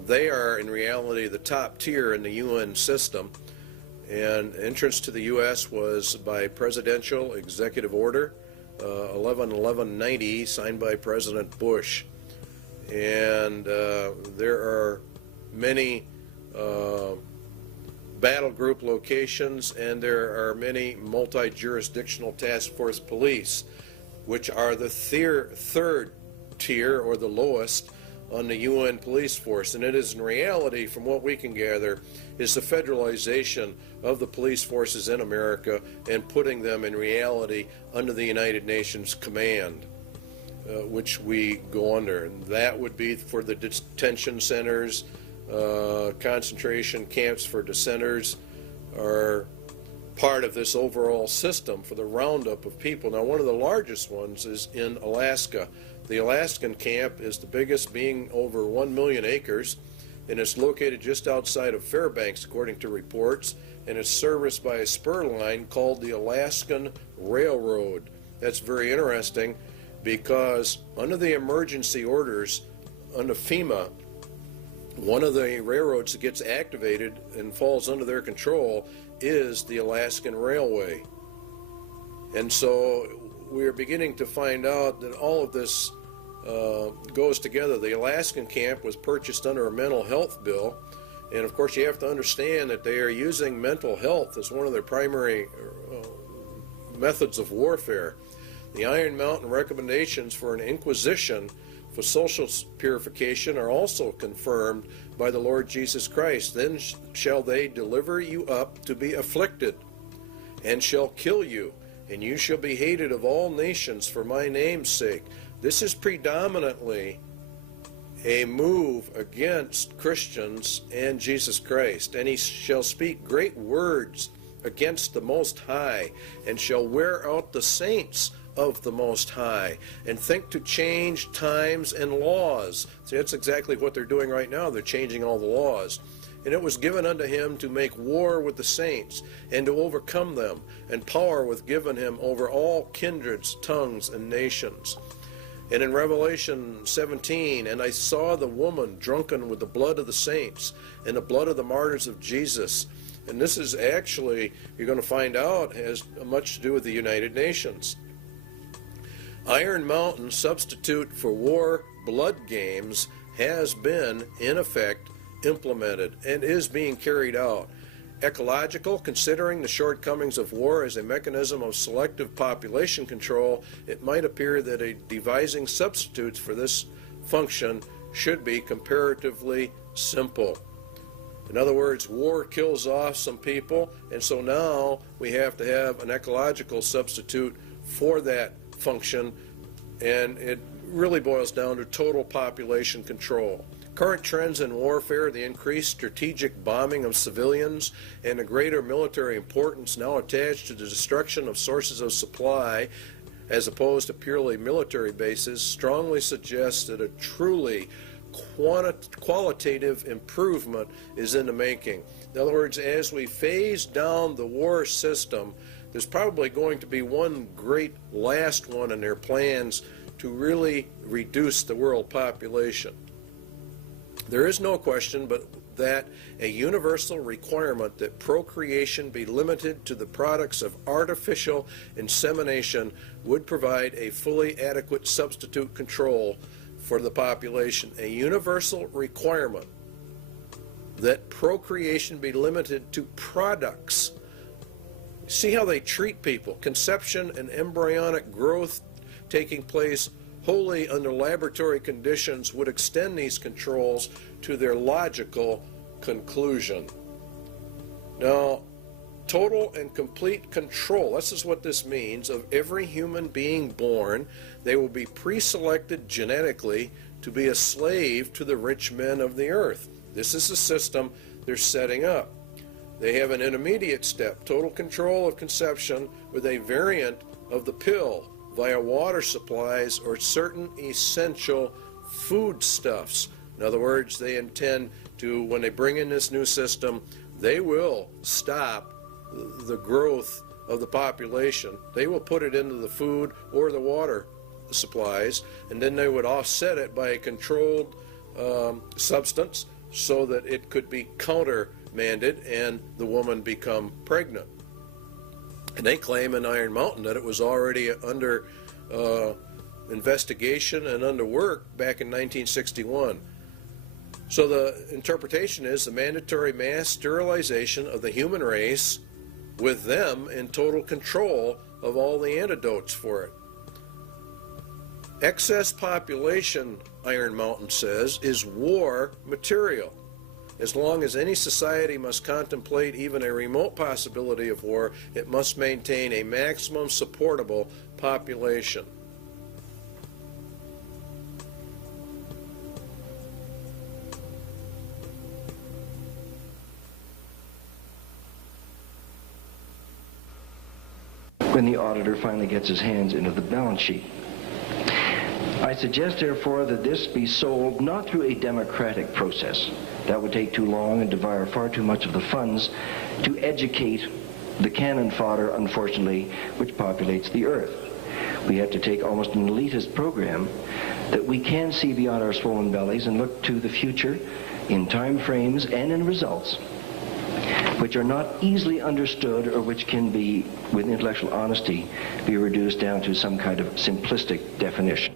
They are in reality the top tier in the UN system, and entrance to the U.S. was by presidential executive order 11-11-90, signed by President Bush. And there are many battle group locations, and there are many multi-jurisdictional task force police, which are the third tier, or the lowest, on the UN police force. And it is, in reality, from what we can gather, is the federalization of the police forces in America and putting them in reality under the United Nations command, which we go under. And that would be for the detention centers, concentration camps for dissenters are part of this overall system for the roundup of people. Now, one of the largest ones is in Alaska. The Alaskan camp is the biggest, being over 1 million acres, and it's located just outside of Fairbanks, according to reports, and it's serviced by a spur line called the Alaskan Railroad. That's very interesting because under the emergency orders, under FEMA, one of the railroads that gets activated and falls under their control is the Alaskan Railway. And so we are beginning to find out that all of this goes together. The Alaskan camp was purchased under a mental health bill, and of course you have to understand that they are using mental health as one of their primary methods of warfare. The Iron Mountain recommendations for an inquisition for social purification are also confirmed by the Lord Jesus Christ. Then shall they deliver you up to be afflicted, and shall kill you, and you shall be hated of all nations for my name's sake. This is predominantly a move against Christians and Jesus Christ. And he shall speak great words against the Most High, and shall wear out the saints of the Most High, and think to change times and laws. See, that's exactly what they're doing right now. They're changing all the laws. And it was given unto him to make war with the saints, and to overcome them, and power was given him over all kindreds, tongues, and nations. And in Revelation 17, and I saw the woman drunken with the blood of the saints, and the blood of the martyrs of Jesus. And this is actually, you're going to find out, has much to do with the United Nations. Iron Mountain substitute for war blood games has been, in effect, implemented and is being carried out. Ecological, considering the shortcomings of war as a mechanism of selective population control, it might appear that a devising substitutes for this function should be comparatively simple. In other words, war kills off some people, and so now we have to have an ecological substitute for that function, and it really boils down to total population control. Current trends in warfare, the increased strategic bombing of civilians, and the greater military importance now attached to the destruction of sources of supply as opposed to purely military bases, strongly suggests that a truly qualitative improvement is in the making. In other words, as we phase down the war system, there's probably going to be one great last one in their plans to really reduce the world population. There is no question but that a universal requirement that procreation be limited to the products of artificial insemination would provide a fully adequate substitute control for the population. A universal requirement that procreation be limited to products. See how they treat people. Conception and embryonic growth taking place wholly under laboratory conditions would extend these controls to their logical conclusion. Now, total and complete control, this is what this means, of every human being born. They will be pre-selected genetically to be a slave to the rich men of the earth. This is the system they're setting up. They have an intermediate step, total control of conception with a variant of the pill via water supplies or certain essential foodstuffs. In other words, they intend to, when they bring in this new system, they will stop the growth of the population. They will put it into the food or the water supplies, and then they would offset it by a controlled substance so that it could be countermanded and the woman become pregnant. And they claim in Iron Mountain that it was already under investigation and under work back in 1961. So the interpretation is the mandatory mass sterilization of the human race, with them in total control of all the antidotes for it. Excess population, Iron Mountain says, is war material. As long as any society must contemplate even a remote possibility of war, it must maintain a maximum supportable population. When the auditor finally gets his hands into the balance sheet. I suggest, therefore, that this be sold not through a democratic process. That would take too long and devour far too much of the funds to educate the cannon fodder, unfortunately, which populates the earth. We have to take almost an elitist program that we can see beyond our swollen bellies and look to the future in time frames and in results which are not easily understood or which can be, with intellectual honesty, be reduced down to some kind of simplistic definition.